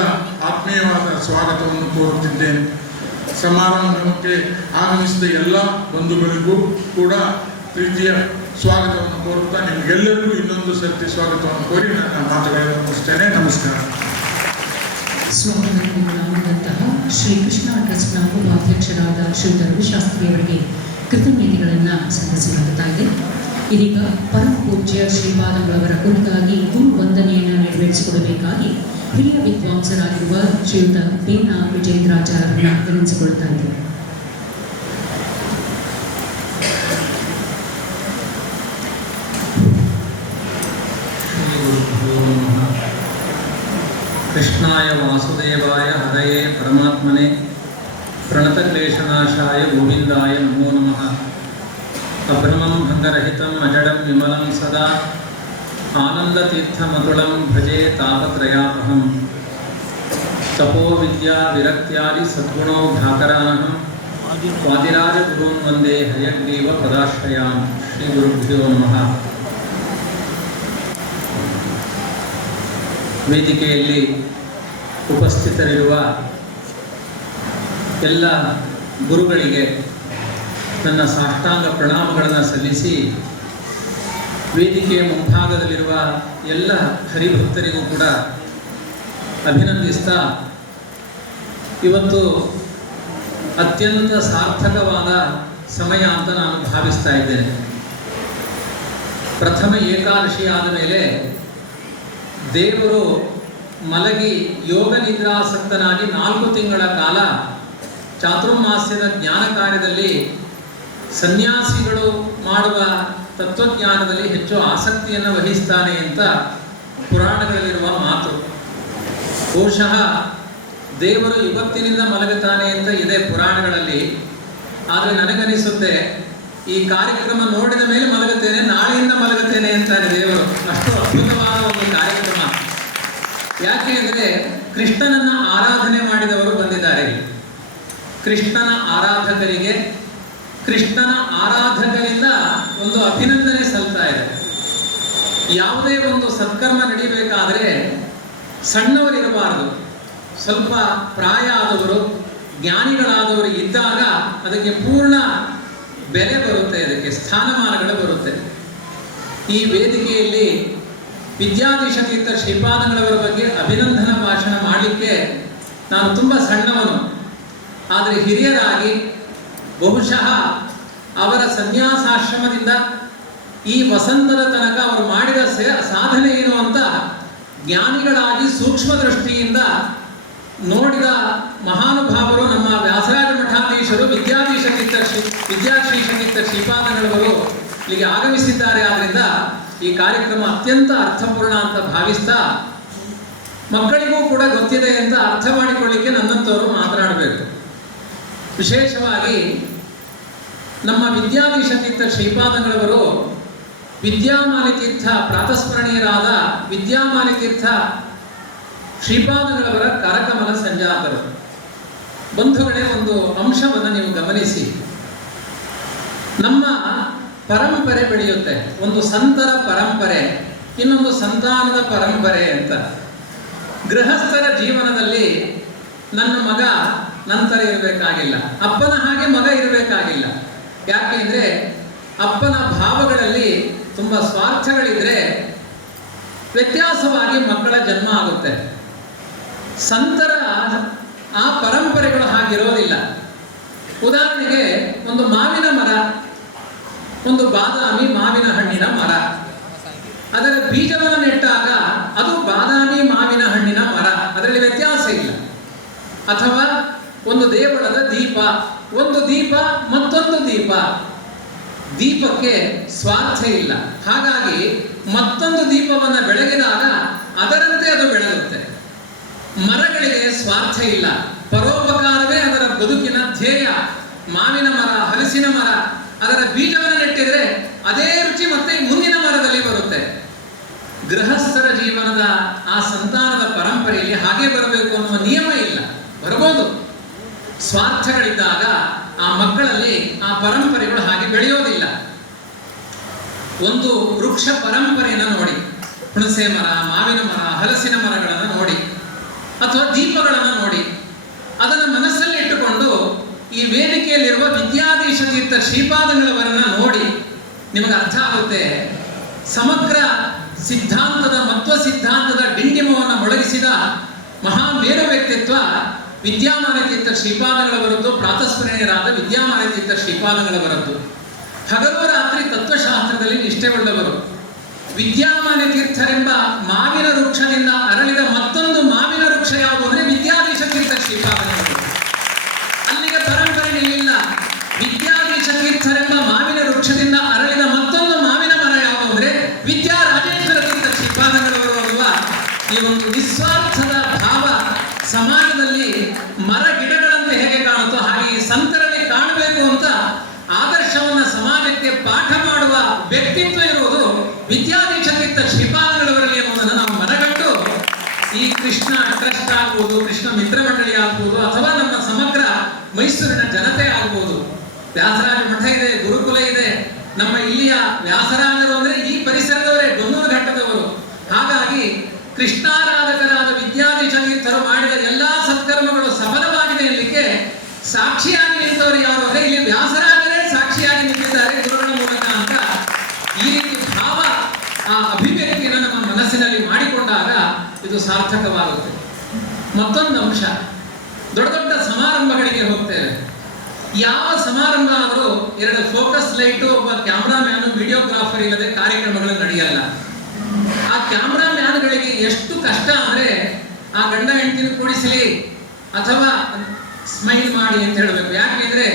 ಆತ್ಮೀಯವಾದ ಸ್ವಾಗತವನ್ನು ಕೋರುತ್ತಿದ್ದೇನೆ. ಸಮಾರಂಭಕ್ಕೆ ಆಗಮಿಸಿದ ಎಲ್ಲ ಬಂಧುಗಳಿಗೂ ಕೂಡ ಪ್ರೀತಿಯ ಸ್ವಾಗತವನ್ನು ಕೋರುತ್ತಾ ನಿಮಗೆಲ್ಲರಿಗೂ ಇನ್ನೊಂದು ಸರ್ತಿ ಸ್ವಾಗತವನ್ನು ಕೋರಿ ನನ್ನ ಮಾತುಗಳನ್ನು ಮುಗಿಸ್ತೇನೆ. ನಮಸ್ಕಾರ. ಸ್ವಾಗತಗಳಾದಂತಹ ಶ್ರೀ ಕೃಷ್ಣ ಟ್ರಸ್ಟ್ನ ಉಪಾಧ್ಯಕ್ಷರಾದ ಶ್ರೀ ರವಿಶಾಸ್ತ್ರಿ ಅವರಿಗೆ ಕೃತಜ್ಞತೆಗಳನ್ನು ಸಲ್ಲಿಸಲಾಗುತ್ತಾ ಇದೆ. ಇದೀಗ ಪರಮ ಪೂಜ್ಯ ಶ್ರೀಪಾದಂಗಳವರ ಕುರಿತಾಗಿ ಗುರು ವಂದನೆಯನ್ನು ನೆರವೇರಿಸಿಕೊಡಬೇಕಾಗಿ ಹಿರಿಯ ವಿದ್ವಾಂಸರಾಗಿರುವ ಶ್ರೀಯುತ ಬೇನ ವಿಜೇಂದ್ರಾಚಾರ್ಯರನ್ನು ವಿನಂತಿಸಿಕೊಳ್ತಾ ಇದ್ದೇವೆ. ಕೃಷ್ಣಾಯ ವಾಸುದೇವಾಯ ಹರಯೇ ಪರಮಾತ್ಮನೆ ಪ್ರಣತಕ್ಲೇಶನಾಶಾಯ ಗೋವಿಂದಾಯ ನಮೋ ನಮಃ. ಅಭ್ರಮಂ ಭಂಗರಹಿತಂ ಅಜಡಂ ವಿಮಲಂ ಸದಾ ಆನಂದತೀರ್ಥಮತುಳಂ ಭಜೆ ತಾಪತ್ರಯಾಪಹಂ. ತಪೋ ವಿದ್ಯಾ ವಿರಕ್ತ್ಯಾದಿ ಸದ್ಗುಣೋ ಭ್ಯಾಕರಾನಹಂ ವಾದಿರಾಜ ಗುರುನ್ ವಂದೇ ಹಯಗ್ರೀವ ಪದಾಶ್ರಯಾಂ. ಶ್ರೀ ಗುರುಭ್ಯೋ ನಮಃ. ವೇದಿಕೆಯಲ್ಲಿ ಉಪಸ್ಥಿತರಿರುವ ಎಲ್ಲ ಗುರುಗಳಿಗೆ ನನ್ನ ಸಾಷ್ಟಾಂಗ ಪ್ರಣಾಮಗಳನ್ನು ಸಲ್ಲಿಸಿ, ವೇದಿಕೆಯ ಮುಂಭಾಗದಲ್ಲಿರುವ ಎಲ್ಲ ಹರಿಭಕ್ತರಿಗೂ ಕೂಡ ಅಭಿನಂದಿಸ್ತಾ, ಇವತ್ತು ಅತ್ಯಂತ ಸಾರ್ಥಕವಾದ ಸಮಯ ಅಂತ ನಾನು ಭಾವಿಸ್ತಾ ಇದ್ದೇನೆ. ಪ್ರಥಮ ಏಕಾದಶಿ ಆದ ಮೇಲೆ ದೇವರು ಮಲಗಿ ಯೋಗ ನಿದ್ರಾಸಕ್ತನಾಗಿ 4 ತಿಂಗಳ ಕಾಲ ಚಾತುರ್ಮಾಸ್ಯದ ಜ್ಞಾನ ಕಾರ್ಯದಲ್ಲಿ ಸನ್ಯಾಸಿಗಳು ಮಾಡುವ ತತ್ವಜ್ಞಾನದಲ್ಲಿ ಹೆಚ್ಚು ಆಸಕ್ತಿಯನ್ನು ವಹಿಸ್ತಾನೆ ಅಂತ ಪುರಾಣಗಳಲ್ಲಿರುವ ಮಾತು. ಬಹುಶಃ ದೇವರು ಇವತ್ತಿನಿಂದ ಮಲಗುತ್ತಾನೆ ಅಂತ ಇದೆ ಪುರಾಣಗಳಲ್ಲಿ. ಆದರೆ ನನಗನಿಸುತ್ತೆ ಈ ಕಾರ್ಯಕ್ರಮ ನೋಡಿದ ಮೇಲೆ ಮಲಗುತ್ತೇನೆ, ನಾಳೆಯಿಂದ ಮಲಗುತ್ತೇನೆ ಅಂತಾನೆ ದೇವರು. ಅಷ್ಟು ಅದ್ಭುತವಾದ ಒಂದು ಕಾರ್ಯಕ್ರಮ. ಯಾಕೆ ಅಂದರೆ ಕೃಷ್ಣನನ್ನ ಆರಾಧನೆ ಮಾಡಿದವರು ಬಂದಿದ್ದಾರೆ. ಕೃಷ್ಣನ ಆರಾಧಕರಿಗೆ, ಕೃಷ್ಣನ ಆರಾಧಕರಿಂದ ಒಂದು ಅಭಿನಂದನೆ ಸಲ್ತಾ ಇದೆ. ಯಾವುದೇ ಒಂದು ಸತ್ಕರ್ಮ ನಡೀಬೇಕಾದರೆ ಸಣ್ಣವರಿರಬಾರದು, ಸ್ವಲ್ಪ ಪ್ರಾಯ ಆದವರು, ಜ್ಞಾನಿಗಳಾದವರು ಇದ್ದಾಗ ಅದಕ್ಕೆ ಪೂರ್ಣ ಬೆಲೆ ಬರುತ್ತೆ, ಅದಕ್ಕೆ ಸ್ಥಾನಮಾನಗಳು ಬರುತ್ತೆ. ಈ ವೇದಿಕೆಯಲ್ಲಿ ವಿದ್ಯಾಧೀಶ ತೀರ್ಥ ಶ್ರೀಪಾದಂಗಳವರ ಬಗ್ಗೆ ಅಭಿನಂದನಾ ಭಾಷಣ ಮಾಡಲಿಕ್ಕೆ ನಾನು ತುಂಬ ಸಣ್ಣವನು. ಆದರೆ ಹಿರಿಯರಾಗಿ ಬಹುಶಃ ಅವರ ಸನ್ಯಾಸಾಶ್ರಮದಿಂದ ಈ ವಸಂತದ ತನಕ ಅವರು ಮಾಡಿದ ಸಾಧನೆ ಏನು ಅಂತ ಜ್ಞಾನಿಗಳಾಗಿ ಸೂಕ್ಷ್ಮ ದೃಷ್ಟಿಯಿಂದ ನೋಡಿದ ಮಹಾನುಭಾವರು ನಮ್ಮ ವ್ಯಾಸರಾಜ ಮಠಾಧೀಶರು, ವಿದ್ಯಾಶ್ರೀ ತೀರ್ಥ ಶ್ರೀಪಾದಂಗಳವರು ಇಲ್ಲಿಗೆ ಆಗಮಿಸಿದ್ದಾರೆ. ಆದ್ದರಿಂದ ಈ ಕಾರ್ಯಕ್ರಮ ಅತ್ಯಂತ ಅರ್ಥಪೂರ್ಣ ಅಂತ ಭಾವಿಸ್ತಾ, ಮಕ್ಕಳಿಗೂ ಕೂಡ ಗೊತ್ತಿದೆ ಅಂತ ಅರ್ಥ ಮಾಡಿಕೊಳ್ಳಿಕ್ಕೆ ನನ್ನಂಥವರು ಮಾತನಾಡಬೇಕು. ವಿಶೇಷವಾಗಿ ನಮ್ಮ ವಿದ್ಯಾಧೀಶ ತೀರ್ಥ ಶ್ರೀಪಾದಂಗಳವರು ವಿದ್ಯಾಮಾಲಿ ತೀರ್ಥ ಪ್ರಾತಸ್ಮರಣೀಯರಾದ ವಿದ್ಯಾಮಾಲಿ ತೀರ್ಥ ಶ್ರೀಪಾದಂಗಳವರ ಕರಕಮಲ ಸಂಜಾತರು. ಬಂಧುಗಳೇ, ಒಂದು ಅಂಶವನ್ನು ನೀವು ಗಮನಿಸಿ. ನಮ್ಮ ಪರಂಪರೆ ಬೆಳೆಯುತ್ತೆ. ಒಂದು ಸಂತರ ಪರಂಪರೆ, ಇನ್ನೊಂದು ಸಂತಾನದ ಪರಂಪರೆ ಅಂತ. ಗೃಹಸ್ಥರ ಜೀವನದಲ್ಲಿ ನನ್ನ ಮಗ ನಂತರ ಇರಬೇಕಾಗಿಲ್ಲ, ಅಪ್ಪನ ಹಾಗೆ ಮಗ ಇರಬೇಕಾಗಿಲ್ಲ. ಯಾಕೆ ಅಂದರೆ ಅಪ್ಪನ ಭಾವಗಳಲ್ಲಿ ತುಂಬ ಸ್ವಾರ್ಥಗಳಿದ್ರೆ ವ್ಯತ್ಯಾಸವಾಗಿ ಮಕ್ಕಳ ಜನ್ಮ ಆಗುತ್ತೆ. ಸಂತರ ಆ ಪರಂಪರೆಗಳು ಹಾಗಿರೋದಿಲ್ಲ. ಉದಾಹರಣೆಗೆ ಒಂದು ಮಾವಿನ ಮರ, ಒಂದು ಬಾದಾಮಿ ಮಾವಿನ ಹಣ್ಣಿನ ಮರ. ಅದರ ಬೀಜವನ್ನು ನೆಟ್ಟಾಗ ಅದು ಬಾದಾಮಿ ಮಾವಿನ ಹಣ್ಣಿನ ಮರ, ಅದರಲ್ಲಿ ವ್ಯತ್ಯಾಸ ಇಲ್ಲ. ಅಥವಾ ಒಂದು ದೇವಳದ ದೀಪ, ಒಂದು ದೀಪ ಮತ್ತೊಂದು ದೀಪ, ದೀಪಕ್ಕೆ ಸ್ವಾರ್ಥ ಇಲ್ಲ. ಹಾಗಾಗಿ ಮತ್ತೊಂದು ದೀಪವನ್ನು ಬೆಳಗಿದಾಗ ಅದರಂತೆ ಅದು ಬೆಳಗುತ್ತೆ. ಮರಗಳಿಗೆ ಸ್ವಾರ್ಥ ಇಲ್ಲ, ಪರೋಪಕಾರವೇ ಅದರ ಬದುಕಿನ ಧ್ಯೇಯ. ಮಾವಿನ ಮರ, ಹಲಸಿನ ಮರ, ಅದರ ಬೀಜವನ್ನು ನೆಟ್ಟಿದ್ರೆ ಅದೇ ರುಚಿ ಮತ್ತೆ ಮುಂದಿನ ಮರದಲ್ಲಿ ಬರುತ್ತೆ. ಗೃಹಸ್ಥರ ಜೀವನದ ಆ ಸಂತಾನದ ಪರಂಪರೆಯಲ್ಲಿ ಹಾಗೆ ಬರಬೇಕು ಅನ್ನುವ ನಿಯಮ ಇಲ್ಲ. ಬರಬಹುದು, ಸ್ವಾರ್ಥಗಳಿದ್ದಾಗ ಆ ಮಕ್ಕಳಲ್ಲಿ ಆ ಪರಂಪರೆಗಳು ಹಾಗೆ ಬೆಳೆಯೋದಿಲ್ಲ. ಒಂದು ವೃಕ್ಷ ಪರಂಪರೆಯನ್ನು ನೋಡಿ, ಹುಣಸೆ ಮರ, ಮಾವಿನ ಮರ, ಹಲಸಿನ ಮರಗಳನ್ನು ನೋಡಿ, ಅಥವಾ ದೀಪಗಳನ್ನು ನೋಡಿ, ಅದನ್ನು ಮನಸ್ಸಲ್ಲಿ ಇಟ್ಟುಕೊಂಡು ಈ ವೇದಿಕೆಯಲ್ಲಿರುವ ವಿದ್ಯಾಧೀಶ ತೀರ್ಥ ಶ್ರೀಪಾದಂಗಳವರನ್ನ ನೋಡಿ ನಿಮಗೆ ಅರ್ಥ ಆಗುತ್ತೆ. ಸಮಗ್ರ ಸಿದ್ಧಾಂತದ ಮತ್ವ ಸಿದ್ಧಾಂತದ ಡಿಂಡಿಮವನ್ನು ಮೊಳಗಿಸಿದ ಮಹಾಮೇರು ವ್ಯಕ್ತಿತ್ವ ವಿದ್ಯಾಮಾನ ತೀರ್ಥ ಶ್ರೀಪಾದಂಗಳವರದ್ದು, ಪ್ರಾತಸ್ಮರಣೀಯರಾದ ವಿದ್ಯಾಮಾನ ತೀರ್ಥ ಶ್ರೀಪಾದಂಗಳವರದ್ದು. ಹಗಲು ರಾತ್ರಿ ತತ್ವಶಾಸ್ತ್ರದಲ್ಲಿ ನಿಷ್ಠೆಯುಳ್ಳವರು. ವಿದ್ಯಾಮಾನ ತೀರ್ಥರೆಂಬ ಮಾವಿನ ವೃಕ್ಷದಿಂದ ಅರಳಿದ ಮತ್ತೊಂದು ಮಾವಿನ ವೃಕ್ಷ ಯಾವುದು ಅಂದರೆ ವಿದ್ಯಾಧೀಶ ತೀರ್ಥ ಶ್ರೀಪಾದಂಗಳವರು. ಅಲ್ಲಿಗೆ ಪರಂಪರೆ ನಿಲ್ಲಿಲ್ಲ. ವಿದ್ಯಾಧೀಶ ತೀರ್ಥರೆಂಬ ಮಾವಿನ ವೃಕ್ಷದಿಂದ ಅರಳಿದ ಮತ್ತೊಂದು ಮಾವಿನ ಮರ ಯಾವುದು ಅಂದರೆ ವಿದ್ಯಾರಾಜೇಶ್ವರ ತೀರ್ಥ ಶ್ರೀಪಾದಂಗಳವರು ಅನ್ನುವ ಈ ಒಂದು ನಿಸ್ವಾರ್ಥದ ಭಾವ ಸಮಾಜದಲ್ಲಿ ಮರ ಗಿಡಗಳಂತೆ ಹೇಗೆ ಕಾಣುತ್ತೋ ಹಾಗೆ ಈ ಸಂತರಲ್ಲಿ ಕಾಣಬೇಕು ಅಂತ ಆದರ್ಶವನ್ನ ಸಮಾಜಕ್ಕೆ ಪಾಠ ಮಾಡುವ ವ್ಯಕ್ತಿತ್ವ ಇರುವುದು ವಿದ್ಯಾಧೀಶ ತೀರ್ಥ ಶ್ರೀಪಾದಂಗಳವರಲ್ಲಿ ಅನ್ನೋದನ್ನು ನಾವು ಮನಗಂಡು ಈ ಕೃಷ್ಣ ಟ್ರಸ್ಟ್ ಆಗ್ಬೋದು, ಕೃಷ್ಣ ಮಿತ್ರ ಮಂಡಳಿ ಆಗ್ಬೋದು, ಅಥವಾ ನಮ್ಮ ಸಮಗ್ರ ಮೈಸೂರಿನ ಜನತೆ ಆಗ್ಬೋದು. ವ್ಯಾಸರಾಜ ಮಠ ಇದೆ, ಗುರುಕುಲ ಇದೆ. ನಮ್ಮ ಇಲ್ಲಿಯ ವ್ಯಾಸರಾಜರು ಅಂದ್ರೆ ಈ ಪರಿಸರದವರೇ, ಡೊನ್ನೂರು ಘಟ್ಟದವರು. ಹಾಗಾಗಿ ಕೃಷ್ಣಾರಾಧಕರಾದ ವಿದ್ಯಾಧೀಶ ತೀರ್ಥರು ಮಾಡಿದ ಎಲ್ಲಾ ಸತ್ಕರ್ಮಗಳು ಸಫಲವಾಗಿದೆ ಎನ್ಲಿಕ್ಕೆ ಸಾಕ್ಷಿಯಾಗಿ ನಿಂತವರು ಯಾರು ಅಂದ್ರೆ ಇಲ್ಲಿ ವ್ಯಾಸರಾಜರೇ ಸಾಕ್ಷಿಯಾಗಿ ನಿಂತಿದ್ದಾರೆ ಗುರುಗಳ ಮೂಲಕ ಅಂತ. ಈ ರೀತಿ ಭಾವ, ಆ ಅಭಿವ್ಯಕ್ತಿಯನ್ನು ನಮ್ಮ ಮನಸ್ಸಿನಲ್ಲಿ ಮಾಡಿಕೊಂಡಾಗ ಇದು ಸಾರ್ಥಕವಾಗುತ್ತೆ. ಮತ್ತೊಂದು ಅಂಶ, ದೊಡ್ಡ ದೊಡ್ಡ ಸಮಾರಂಭಗಳಿಗೆ ಹೋಗ್ತೇವೆ. ಯಾವ ಸಮಾರಂಭ ಆದರೂ ಎರಡು ಫೋಕಸ್ ಲೈಟು, ಒಬ್ಬ ಕ್ಯಾಮ್ರಾಮ್ಯಾನು, ವಿಡಿಯೋಗ್ರಾಫರ್ ಇಲ್ಲದೆ ಕಾರ್ಯಕ್ರಮಗಳು ನಡೆಯಲ್ಲ. ಆ ಕ್ಯಾಮ್ರಾಮ್ಯಾನ್ಗಳಿಗೆ ಎಷ್ಟು ಕಷ್ಟ ಅಂದ್ರೆ ಆ ಗಂಡ ಹೆಂಡತಿನ ಕೂಡಿಸಲಿ ಅಥವಾ ಸ್ಮೈಲ್ ಮಾಡಿ ಅಂತ ಹೇಳಬೇಕು. ಯಾಕೆಂದ್ರೆ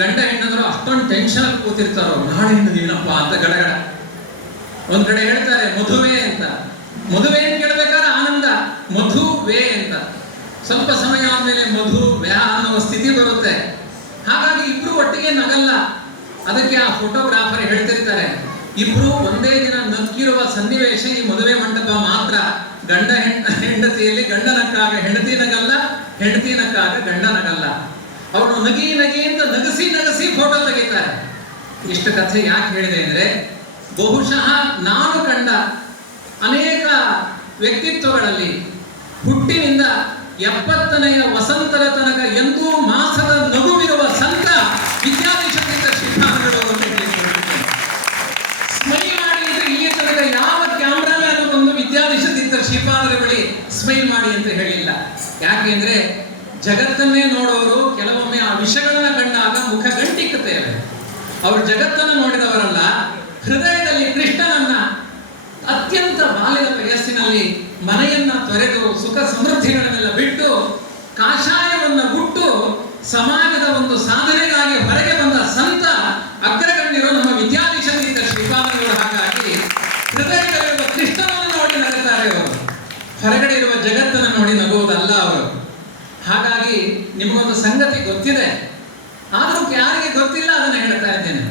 ಗಂಡ ಹೆಣ್ಣಂದ್ರು ಅಷ್ಟೊಂದು ಟೆನ್ಷನ್ ಅಲ್ಲಿ ಕೂತಿರ್ತಾರೋ, ನಾಳೆಯಿಂದ ಏನಪ್ಪ ಅಂತ ಗಡಗಡ. ಒಂದ್ ಕಡೆ ಹೇಳ್ತಾರೆ ಮಧುವೆ ಅಂತ, ಮದುವೆ ಅಂತ ಕೇಳ್ಬೇಕಾದ್ರೆ ಆನಂದ, ಮಧುವೆ ಅಂತ. ಸ್ವಲ್ಪ ಸಮಯ ಆದ್ಮೇಲೆ ಮಧು ವ್ಯಾ ಅನ್ನುವ ಸ್ಥಿತಿ ಬರುತ್ತೆ. ಹಾಗಾಗಿ ಇಬ್ರು ಒಟ್ಟಿಗೆ ನಗಲ್ಲ. ಅದಕ್ಕೆ ಆ ಫೋಟೋಗ್ರಾಫರ್ ಹೇಳ್ತಿರ್ತಾರೆ, ಇಬ್ರು ಒಂದೇ ದಿನ ನಕ್ಕಿರುವ ಸನ್ನಿವೇಶ ಈ ಮದುವೆ ಮಂಟಪ ಮಾತ್ರ. ಗಂಡ ಹೆಂಡತಿಯಲ್ಲಿ ಗಂಡ ನಕ್ಕಾಗ ಹೆಂಡತಿ ನಗಲ್ಲ, ಹೆಂಡತಿ ನಕ್ಕಾಗ ಗಂಡ ನಗಲ್ಲ. ಅವರು ನಗಿ ನಗಿ ಅಂತ ನಗಸಿ ನಗಸಿ ಫೋಟೋ ತೆಗಿತಾರೆ. ಇಷ್ಟು ಕಥೆ ಯಾಕೆ ಹೇಳಿದೆ ಅಂದ್ರೆ, ಬಹುಶಃ ನಾನು ಕಂಡ ಅನೇಕ ವ್ಯಕ್ತಿತ್ವಗಳಲ್ಲಿ ಹುಟ್ಟಿನಿಂದ 70ನೇ ವಸಂತರ ತನಕ ಎಂದೂ ಮಾಸದ ನಗುವಿರುವ ಸಂತ ವಿದ್ಯಾಧೀಶ ತೀರ್ಥ ಶ್ರೀಪಾದಂಗಳವರು ಅಂತ ಹೇಳಿದ್ದಾರೆ. ಸ್ಮೈಲ್ ಮಾಡಿ ಅಂತ ಇಲ್ಲಿಯ ತನಕ ಯಾವ ಕ್ಯಾಮ್ರಾಮ್ಯಾನ್ ಬಂದು ವಿದ್ಯಾಧೀಶ ತೀರ್ಥ ಶ್ರೀಪಾದರ ಬಳಿ ಸ್ಮೈಲ್ ಮಾಡಿ ಅಂತ ಹೇಳಿಲ್ಲ. ಯಾಕೆಂದ್ರೆ ಜಗತ್ತನ್ನೇ ನೋಡೋರು ಕೆಲವೊಮ್ಮೆ ಆ ವಿಷಯಗಳನ್ನ ಕಂಡಾಗ ಮುಖ ಗಂಟಿಕ್ಕುತ್ತೇವೆ. ಅವರು ಜಗತ್ತನ್ನು ನೋಡಿದವರಲ್ಲ, ಹೃದಯದಲ್ಲಿ ಕೃಷ್ಣನನ್ನ ಅತ್ಯಂತ ಬಾಲ್ಯದ ವಯಸ್ಸಿನಲ್ಲಿ ಮನೆಯನ್ನ ತೊರೆದು ಸುಖ ಸಮೃದ್ಧಿಗಳನ್ನೆಲ್ಲ ಬಿಟ್ಟು ಕಾಷಾಯವನ್ನ ಹುಟ್ಟು ಸಮಾಜದ ಒಂದು ಸಾಧನೆಗಾಗಿ ಹೊರಗೆ ಬಂದ ಸಂತ ಅಗ್ರಗಣ್ಯರು ನಮ್ಮ ವಿದ್ಯಾಧೀಶ ತೀರ್ಥ ಶ್ರೀಪಾದಂಗಳವರು. ಹಾಗಾಗಿ ಹೃದಯದಲ್ಲಿರುವ ಕೃಷ್ಣನನ್ನು ನೋಡಿ ನಗುತ್ತಾರೆ ಅವರು, ಹೊರಗಡೆ ಇರುವ ಜಗತ್ತನ್ನು ನೋಡಿ ನಗುವುದಲ್ಲ ಅವರು. ಹಾಗಾಗಿ ನಿಮಗೊಂದು ಸಂಗತಿ ಗೊತ್ತಿದೆ, ಆದರೂ ಯಾರಿಗೆ ಗೊತ್ತಿಲ್ಲ ಅದನ್ನು ಹೇಳ್ತಾ ಇದ್ದೇನೆ.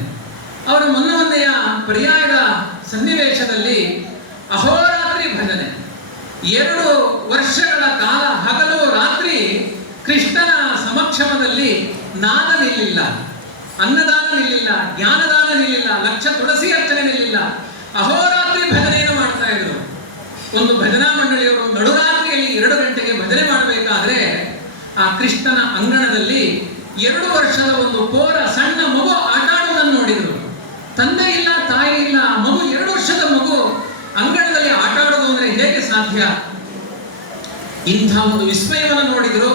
ಅವರ ಮೊನ್ನೆಯ ಪರ್ಯಾಯದ ಸನ್ನಿವೇಶದಲ್ಲಿ ಅಹೋರಾತ್ರಿ ಭಜನೆ, 2 ವರ್ಷಗಳ ಕಾಲ ಹಗಲು ರಾತ್ರಿ ಕೃಷ್ಣನ ಸಮಕ್ಷಮದಲ್ಲಿ ನಾದ ನಿಲ್ಲಿಲ್ಲ, ಅನ್ನದಾನ ನಿಲ್ಲಿಲ್ಲ, ಜ್ಞಾನದಾನ ನಿಲ್ಲಿಲ್ಲ, ಲಕ್ಷ ತುಳಸಿ ಅರ್ಚನೆ ನಿಲ್ಲಿಲ್ಲ. ಅಹೋರಾತ್ರಿ ಭಜನೆಯನ್ನು ಮಾಡ್ತಾ ಇದ್ರು. ಒಂದು ಭಜನಾ ಮಂಡಳಿಯವರು ನಡುರಾತ್ರಿಯಲ್ಲಿ 2 ಗಂಟೆಗೆ ಭಜನೆ ಮಾಡಬೇಕಾದ್ರೆ ಆ ಕೃಷ್ಣನ ಅಂಗಣದಲ್ಲಿ 2 ವರ್ಷದ ಒಂದು ಪೋರ ಸಣ್ಣ ಮಗು ಆಟ ಆಡುವುದನ್ನು ನೋಡಿದ್ರು. ತಂದೆ ಇಲ್ಲ, ತಾಯಿ ಇಲ್ಲ, ಮಗು 2 ವರ್ಷದ ಮಗು ಅಂಗಣದಲ್ಲಿ ಆಟ ಆಡೋದು ಅಂದ್ರೆ ಹೇಗೆ ಸಾಧ್ಯ? ಇಂಥ ಒಂದು ವಿಸ್ಮಯವನ್ನು ನೋಡಿದ್ರು.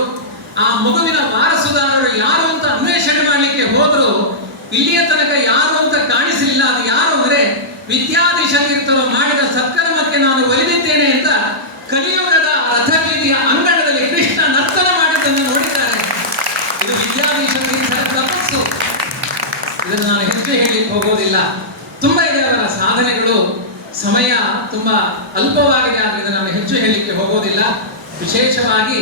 ಆ ಮಗುವಿನ ವಾರಸುದಾರರು ಯಾರು ಅಂತ ಅನ್ವೇಷಣೆ ಮಾಡಲಿಕ್ಕೆ ಹೋದ್ರು. ಇಲ್ಲಿಯ ತನಕ ಯಾರು ಅಂತ ಕಾಣಿಸಲಿಲ್ಲ. ಅದು ಯಾರು ಅಂದ್ರೆ ವಿದ್ಯಾಧೀಶ ತೀರ್ಥರು ಮಾಡಿದ ಸತ್ಕರ್ಮ ಸಮಯ ತುಂಬಾ ಅಲ್ಪವಾಗಿದೆ, ಆದ್ದರಿಂದ ನಾನು ಹೆಚ್ಚು ಹೇಳಲಿಕ್ಕೆ ಹೋಗೋದಿಲ್ಲ. ವಿಶೇಷವಾಗಿ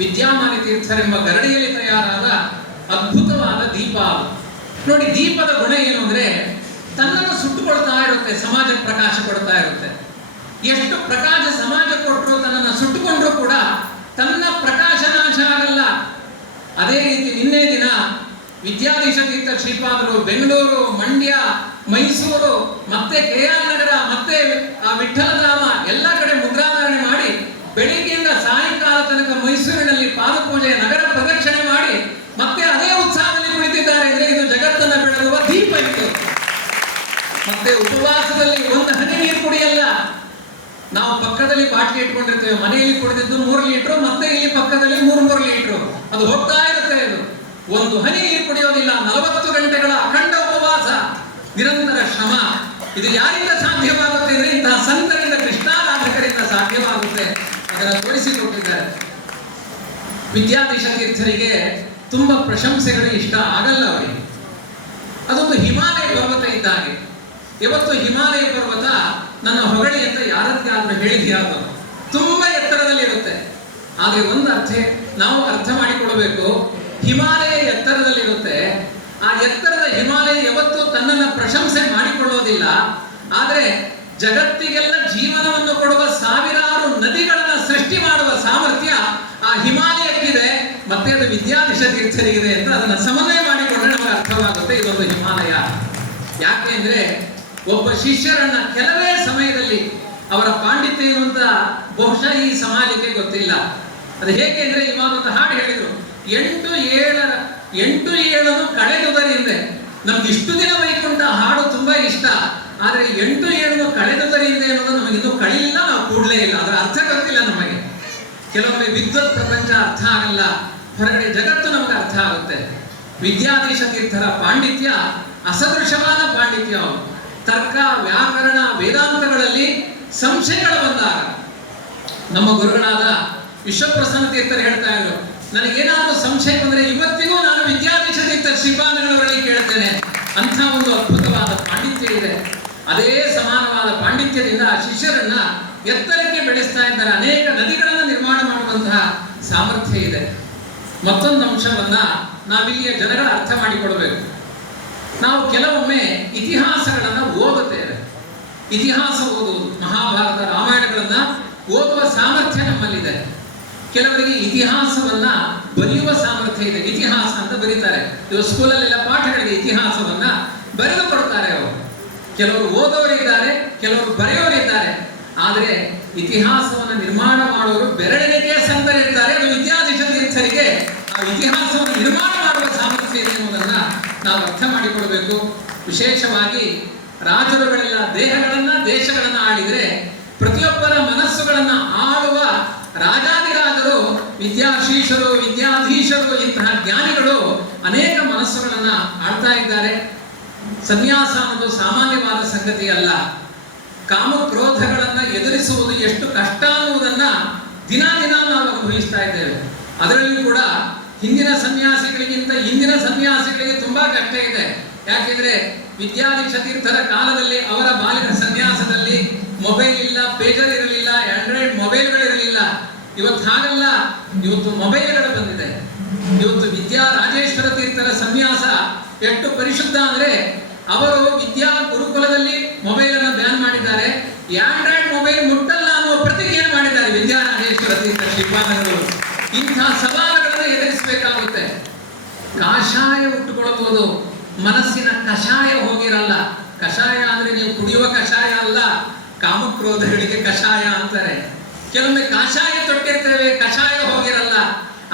ವಿದ್ಯಾಮಾನಿ ತೀರ್ಥರೆಂಬ ಗರಡಿಯಲ್ಲಿ ತಯಾರಾದ ಅದ್ಭುತವಾದ ದೀಪ. ನೋಡಿ, ದೀಪದ ಗುಣ ಏನು ಅಂದ್ರೆ ತನ್ನನ್ನು ಸುಟ್ಟುಕೊಳ್ತಾ ಇರುತ್ತೆ, ಸಮಾಜಕ್ಕೆ ಪ್ರಕಾಶ ಕೊಡ್ತಾ ಇರುತ್ತೆ. ಎಷ್ಟು ಪ್ರಕಾಶ ಸಮಾಜ ಕೊಟ್ಟರು ತನ್ನನ್ನು ಸುಟ್ಟುಕೊಂಡ್ರು ಕೂಡ ತನ್ನ ಪ್ರಕಾಶ ನಾಶ ಆಗಲ್ಲ. ಅದೇ ರೀತಿ ನಿನ್ನೆ ದಿನ ವಿದ್ಯಾಧೀಶ ತೀರ್ಥ ಶ್ರೀಪಾದರು ಬೆಂಗಳೂರು, ಮಂಡ್ಯ, ಮೈಸೂರು, ಮತ್ತೆ KR ನಗರ, ಮತ್ತೆ ವಿಠ್ಠಲಧಾಮ ಎಲ್ಲ ಕಡೆ ಮುದ್ರಾಧಾರಣೆ ಮಾಡಿ ಬೆಳಿಗ್ಗೆಯಿಂದ ಸಾಯಂಕಾಲ ತನಕ ಮೈಸೂರಿನಲ್ಲಿ ಪಾದಪೂಜೆ, ನಗರ ಪ್ರದಕ್ಷಿಣೆ ಮಾಡಿ ಮತ್ತೆ ಅದೇ ಉತ್ಸಾಹದಲ್ಲಿ ಕುಳಿತಿದ್ದಾರೆ ಅಂದ್ರೆ ಇದು ಜಗತ್ತನ್ನ ಬೆಳಗುವ ದೀಪ. ಇದು ಮತ್ತೆ ಉಪವಾಸದಲ್ಲಿ ಒಂದು ಹನಿ ನೀರು ಕುಡಿಯಲ್ಲ. ನಾವು ಪಕ್ಕದಲ್ಲಿ ಬಾಟ್ಲಿ ಇಟ್ಕೊಂಡಿರ್ತೇವೆ, ಮನೆಯಲ್ಲಿ ಕುಡಿದಿದ್ದು 3 ಲೀಟರ್, ಮತ್ತೆ ಇಲ್ಲಿ ಪಕ್ಕದಲ್ಲಿ 3 ಲೀಟರ್, ಅದು ಹೋಗ್ತಾ ಇರುತ್ತೆ. ಇದು ಒಂದು ಹನಿ ನೀರು ಕುಡಿಯೋದಿಲ್ಲ. 40 ಗಂಟೆಗಳ ಅಖಂಡ ಉಪವಾಸ, ನಿರಂತರ ಶ್ರಮ. ಇದು ಯಾರಿಂದ ಸಾಧ್ಯವಾಗುತ್ತೆ ಅಂದ್ರೆ ಇಂತಹ ಸಂತರಿಂದ, ಕೃಷ್ಣಾರಾಧಕರಿಂದ ಸಾಧ್ಯವಾಗುತ್ತೆ. ಅದನ್ನು ತೋರಿಸಿಕೊಟ್ಟಿದ್ದಾರೆ. ವಿದ್ಯಾಧೀಶ ತೀರ್ಥರಿಗೆ ತುಂಬಾ ಪ್ರಶಂಸೆಗಳು ಇಷ್ಟ ಆಗಲ್ಲ ಅವರಿಗೆ. ಅದೊಂದು ಹಿಮಾಲಯ ಪರ್ವತ ಇದ್ದಾಗೆ. ಇವತ್ತು ಹಿಮಾಲಯ ಪರ್ವತ ನನ್ನ ಹೊಗಳಿ ಅಂತ ಯಾರದ್ದಾದ್ರೂ ಹೇಳಿದ್ಯಾವುದು, ತುಂಬಾ ಎತ್ತರದಲ್ಲಿ ಇರುತ್ತೆ. ಆದ್ರೆ ಒಂದು ನಾವು ಅರ್ಥ ಮಾಡಿಕೊಳ್ಬೇಕು, ಹಿಮಾಲಯ ಎತ್ತರದಲ್ಲಿರುತ್ತೆ. ಆ ಎತ್ತರದ ಹಿಮಾಲಯ ಯಾವತ್ತೂ ತನ್ನನ್ನು ಪ್ರಶಂಸೆ ಮಾಡಿಕೊಳ್ಳೋದಿಲ್ಲ. ಆದ್ರೆ ಜಗತ್ತಿಗೆಲ್ಲ ಜೀವನವನ್ನು ಕೊಡುವ ಸಾವಿರಾರು ನದಿಗಳನ್ನ ಸೃಷ್ಟಿ ಮಾಡುವ ಸಾಮರ್ಥ್ಯ ಆ ಹಿಮಾಲಯಕ್ಕಿದೆ, ಮತ್ತೆ ಅದು ವಿದ್ಯಾಧೀಶ ತೀರ್ಥರಿಗಿದೆ ಅಂತ ಅದನ್ನ ಸಮನ್ವಯ ಮಾಡಿಕೊಂಡ್ರೆ ನಮಗೆ ಅರ್ಥವಾಗುತ್ತೆ ಇದೊಂದು ಹಿಮಾಲಯ. ಯಾಕೆ ಅಂದ್ರೆ ಒಬ್ಬ ಶಿಷ್ಯರನ್ನ ಕೆಲವೇ ಸಮಯದಲ್ಲಿ ಅವರ ಪಾಂಡಿತ್ಯ ಏನು ಅಂತ ಬಹುಶಃ ಈ ಸಮಾಜಕ್ಕೆ ಗೊತ್ತಿಲ್ಲ. ಅದು ಹೇಗೆ ಅಂದ್ರೆ ಇವಾಗ ಒಂದು ಹಾಡು ಹೇಳಿದ್ರು, 8-7 ಕಳೆದುದರಿಂದ. ನಮ್ಗೆ ಇಷ್ಟು ದಿನ ವೈಕುಂಠ ಹಾಡು ತುಂಬಾ ಇಷ್ಟ, ಆದ್ರೆ 8-7 ಕಳೆದುದರಿಂದ ಅನ್ನೋದು ನಮಗೆ ಇನ್ನೂ ಕಳಿಲಿಲ್ಲ, ನಾವು ಕೂಡ್ಲೇ ಇಲ್ಲ, ಅದರ ಅರ್ಥ ಗೊತ್ತಿಲ್ಲ ನಮಗೆ. ಕೆಲವೊಮ್ಮೆ ವಿದ್ವತ್ ಪ್ರಪಂಚ ಅರ್ಥ ಆಗಲ್ಲ, ಹೊರಗಡೆ ಜಗತ್ತು ನಮಗೆ ಅರ್ಥ ಆಗುತ್ತೆ. ವಿದ್ಯಾಧೀಶ ತೀರ್ಥರ ಪಾಂಡಿತ್ಯ ಅಸದೃಶವಾದ ಪಾಂಡಿತ್ಯ. ತರ್ಕ, ವ್ಯಾಕರಣ, ವೇದಾಂತಗಳಲ್ಲಿ ಸಂಶಯಗಳು ಬಂದಾಗ ನಮ್ಮ ಗುರುಗಳಾದ ವಿಶ್ವಪ್ರಸನ್ನ ತೀರ್ಥರು ಹೇಳ್ತಾ ಇದ್ರು, ನನಗೇನಾದ್ರೂ ಸಂಶಯ ಬಂದ್ರೆ ಇವತ್ತಿಗೂ ನಾನು ವಿದ್ಯಾಧೀಶ ತೀರ್ಥ ಶ್ರೀಪಾದಂಗಳವರಲ್ಲಿ ಕೇಳ್ತೇನೆ. ಅಂಥ ಒಂದು ಅದ್ಭುತವಾದ ಪಾಂಡಿತ್ಯ ಇದೆ. ಅದೇ ಸಮಾನವಾದ ಪಾಂಡಿತ್ಯದಿಂದ ಶಿಷ್ಯರನ್ನ ಎತ್ತರಕ್ಕೆ ಬೆಳೆಸ್ತಾ ಇದ್ದಾರೆ. ಅನೇಕ ನದಿಗಳನ್ನು ನಿರ್ಮಾಣ ಮಾಡುವಂತಹ ಸಾಮರ್ಥ್ಯ ಇದೆ. ಮತ್ತೊಂದು ಅಂಶವನ್ನ ನಾವಿಲ್ಲಿಯ ಜನಗಳ ಅರ್ಥ ಮಾಡಿಕೊಳ್ಬೇಕು. ನಾವು ಕೆಲವೊಮ್ಮೆ ಇತಿಹಾಸಗಳನ್ನ ಓದುತ್ತೇವೆ. ಇತಿಹಾಸ ಓದುವುದು, ಮಹಾಭಾರತ, ರಾಮಾಯಣಗಳನ್ನ ಓದುವ ಸಾಮರ್ಥ್ಯ ನಮ್ಮಲ್ಲಿದೆ. ಕೆಲವರಿಗೆ ಇತಿಹಾಸವನ್ನ ಬರೆಯುವ ಸಾಮರ್ಥ್ಯ ಇದೆ. ಇತಿಹಾಸ ಅಂತ ಬರೀತಾರೆ. ಇವಾಗ ಸ್ಕೂಲಲ್ಲೆಲ್ಲ ಪಾಠಗಳಿಗೆ ಇತಿಹಾಸವನ್ನ ಬರೆದು ಕೊಡ್ತಾರೆ ಅವರು. ಕೆಲವರು ಓದೋರಿದ್ದಾರೆ, ಕೆಲವರು ಬರೆಯೋರಿದ್ದಾರೆ. ಆದರೆ ಇತಿಹಾಸವನ್ನು ನಿರ್ಮಾಣ ಮಾಡೋರು ಬೆರಳೆಣಿಕೆಯ ಸಂತರಿರ್ತಾರೆ. ಅದು ವಿದ್ಯಾಧೀಶ ತೀರ್ಥರಿಗೆ ಆ ಇತಿಹಾಸವನ್ನು ನಿರ್ಮಾಣ ಮಾಡುವ ಸಾಮರ್ಥ್ಯ ಇದೆ ಎನ್ನುವುದನ್ನ ನಾವು ಅರ್ಥ ಮಾಡಿಕೊಳ್ಬೇಕು. ವಿಶೇಷವಾಗಿ ರಾಜರುಗಳೆಲ್ಲ ದೇಹಗಳನ್ನ, ದೇಶಗಳನ್ನ ಆಳಿದರೆ ಪ್ರತಿಯೊಬ್ಬರ ಮನಸ್ಸುಗಳನ್ನ ಆಳುವ ರಾಜಾದಿರಾಜರು, ವಿದ್ಯಾಶೀಷರು, ವಿದ್ಯಾಧೀಶರು, ಇಂತಹ ಜ್ಞಾನಿಗಳು ಅನೇಕ ಮನಸ್ಸುಗಳನ್ನ ಆಳ್ತಾ ಇದ್ದಾರೆ. ಸನ್ಯಾಸ ಅನ್ನೋದು ಸಾಮಾನ್ಯವಾದ ಸಂಗತಿ ಅಲ್ಲ. ಕಾಮಕ್ರೋಧಗಳನ್ನ ಎದುರಿಸುವುದು ಎಷ್ಟು ಕಷ್ಟ ಅನ್ನುವುದನ್ನ ದಿನ ನಾವು ಅನುಭವಿಸ್ತಾ ಇದ್ದೇವೆ. ಅದರಲ್ಲಿಯೂ ಕೂಡ ಹಿಂದಿನ ಸನ್ಯಾಸಿಗಳಿಗಿಂತ ಇಂದಿನ ಸನ್ಯಾಸಿಗಳಿಗೆ ತುಂಬಾ ಕಷ್ಟ ಇದೆ. ಯಾಕೆಂದ್ರೆ ವಿದ್ಯಾಧೀಶ ತೀರ್ಥರ ಕಾಲದಲ್ಲಿ, ಅವರ ಬಾಲ್ಯದ ಸನ್ಯಾಸದಲ್ಲಿ ಮೊಬೈಲ್ ಇಲ್ಲ, ಪೇಜರ್ ಇರಲಿಲ್ಲ, ಆಂಡ್ರಾಯ್ಡ್ ಮೊಬೈಲ್ಗಳಿರಲಿಲ್ಲ. ಇವತ್ತು ಹಾಗಲ್ಲ, ಇವತ್ತು ಮೊಬೈಲ್ಗಳು ಬಂದಿದೆ. ಇವತ್ತು ವಿದ್ಯಾ ರಾಜೇಶ್ವರ ತೀರ್ಥರ ಸನ್ಯಾಸ ಎಷ್ಟು ಪರಿಶುದ್ಧ ಅಂದ್ರೆ ಅವರು ವಿದ್ಯಾ ಗುರುಕುಲದಲ್ಲಿ ಮೊಬೈಲ್ ಅನ್ನು ಬ್ಯಾನ್ ಮಾಡಿದ್ದಾರೆ. ಆಂಡ್ರಾಯ್ಡ್ ಮೊಬೈಲ್ ಮುಟ್ಟಲ್ಲ ಅನ್ನುವ ಪ್ರತಿಜ್ಞೆ ಮಾಡಿದ್ದಾರೆ ವಿದ್ಯಾ ರಾಜೇಶ್ವರ ತೀರ್ಥ ಶ್ರೀಪಾದಂಗಳು. ಇಂಥ ಸವಾಲುಗಳನ್ನು ಎದುರಿಸಬೇಕಾಗುತ್ತೆ. ಕಾಷಾಯ ಉಟ್ಟುಕೊಳ್ಳಬಹುದು, ಮನಸ್ಸಿನ ಕಷಾಯ ಹೋಗಿರಲ್ಲ. ಕಷಾಯ ಅಂದ್ರೆ ನೀವು ಕುಡಿಯುವ ಕಷಾಯ ಅಲ್ಲ, ಕಾಮಕ್ರೋಧಗಳಿಗೆ ಕಷಾಯ ಅಂತಾರೆ. ಕೆಲವೊಮ್ಮೆ ಕಷಾಯ ತೊಟ್ಟಿರ್ತೇವೆ, ಕಷಾಯ ಹೋಗಿರಲ್ಲ.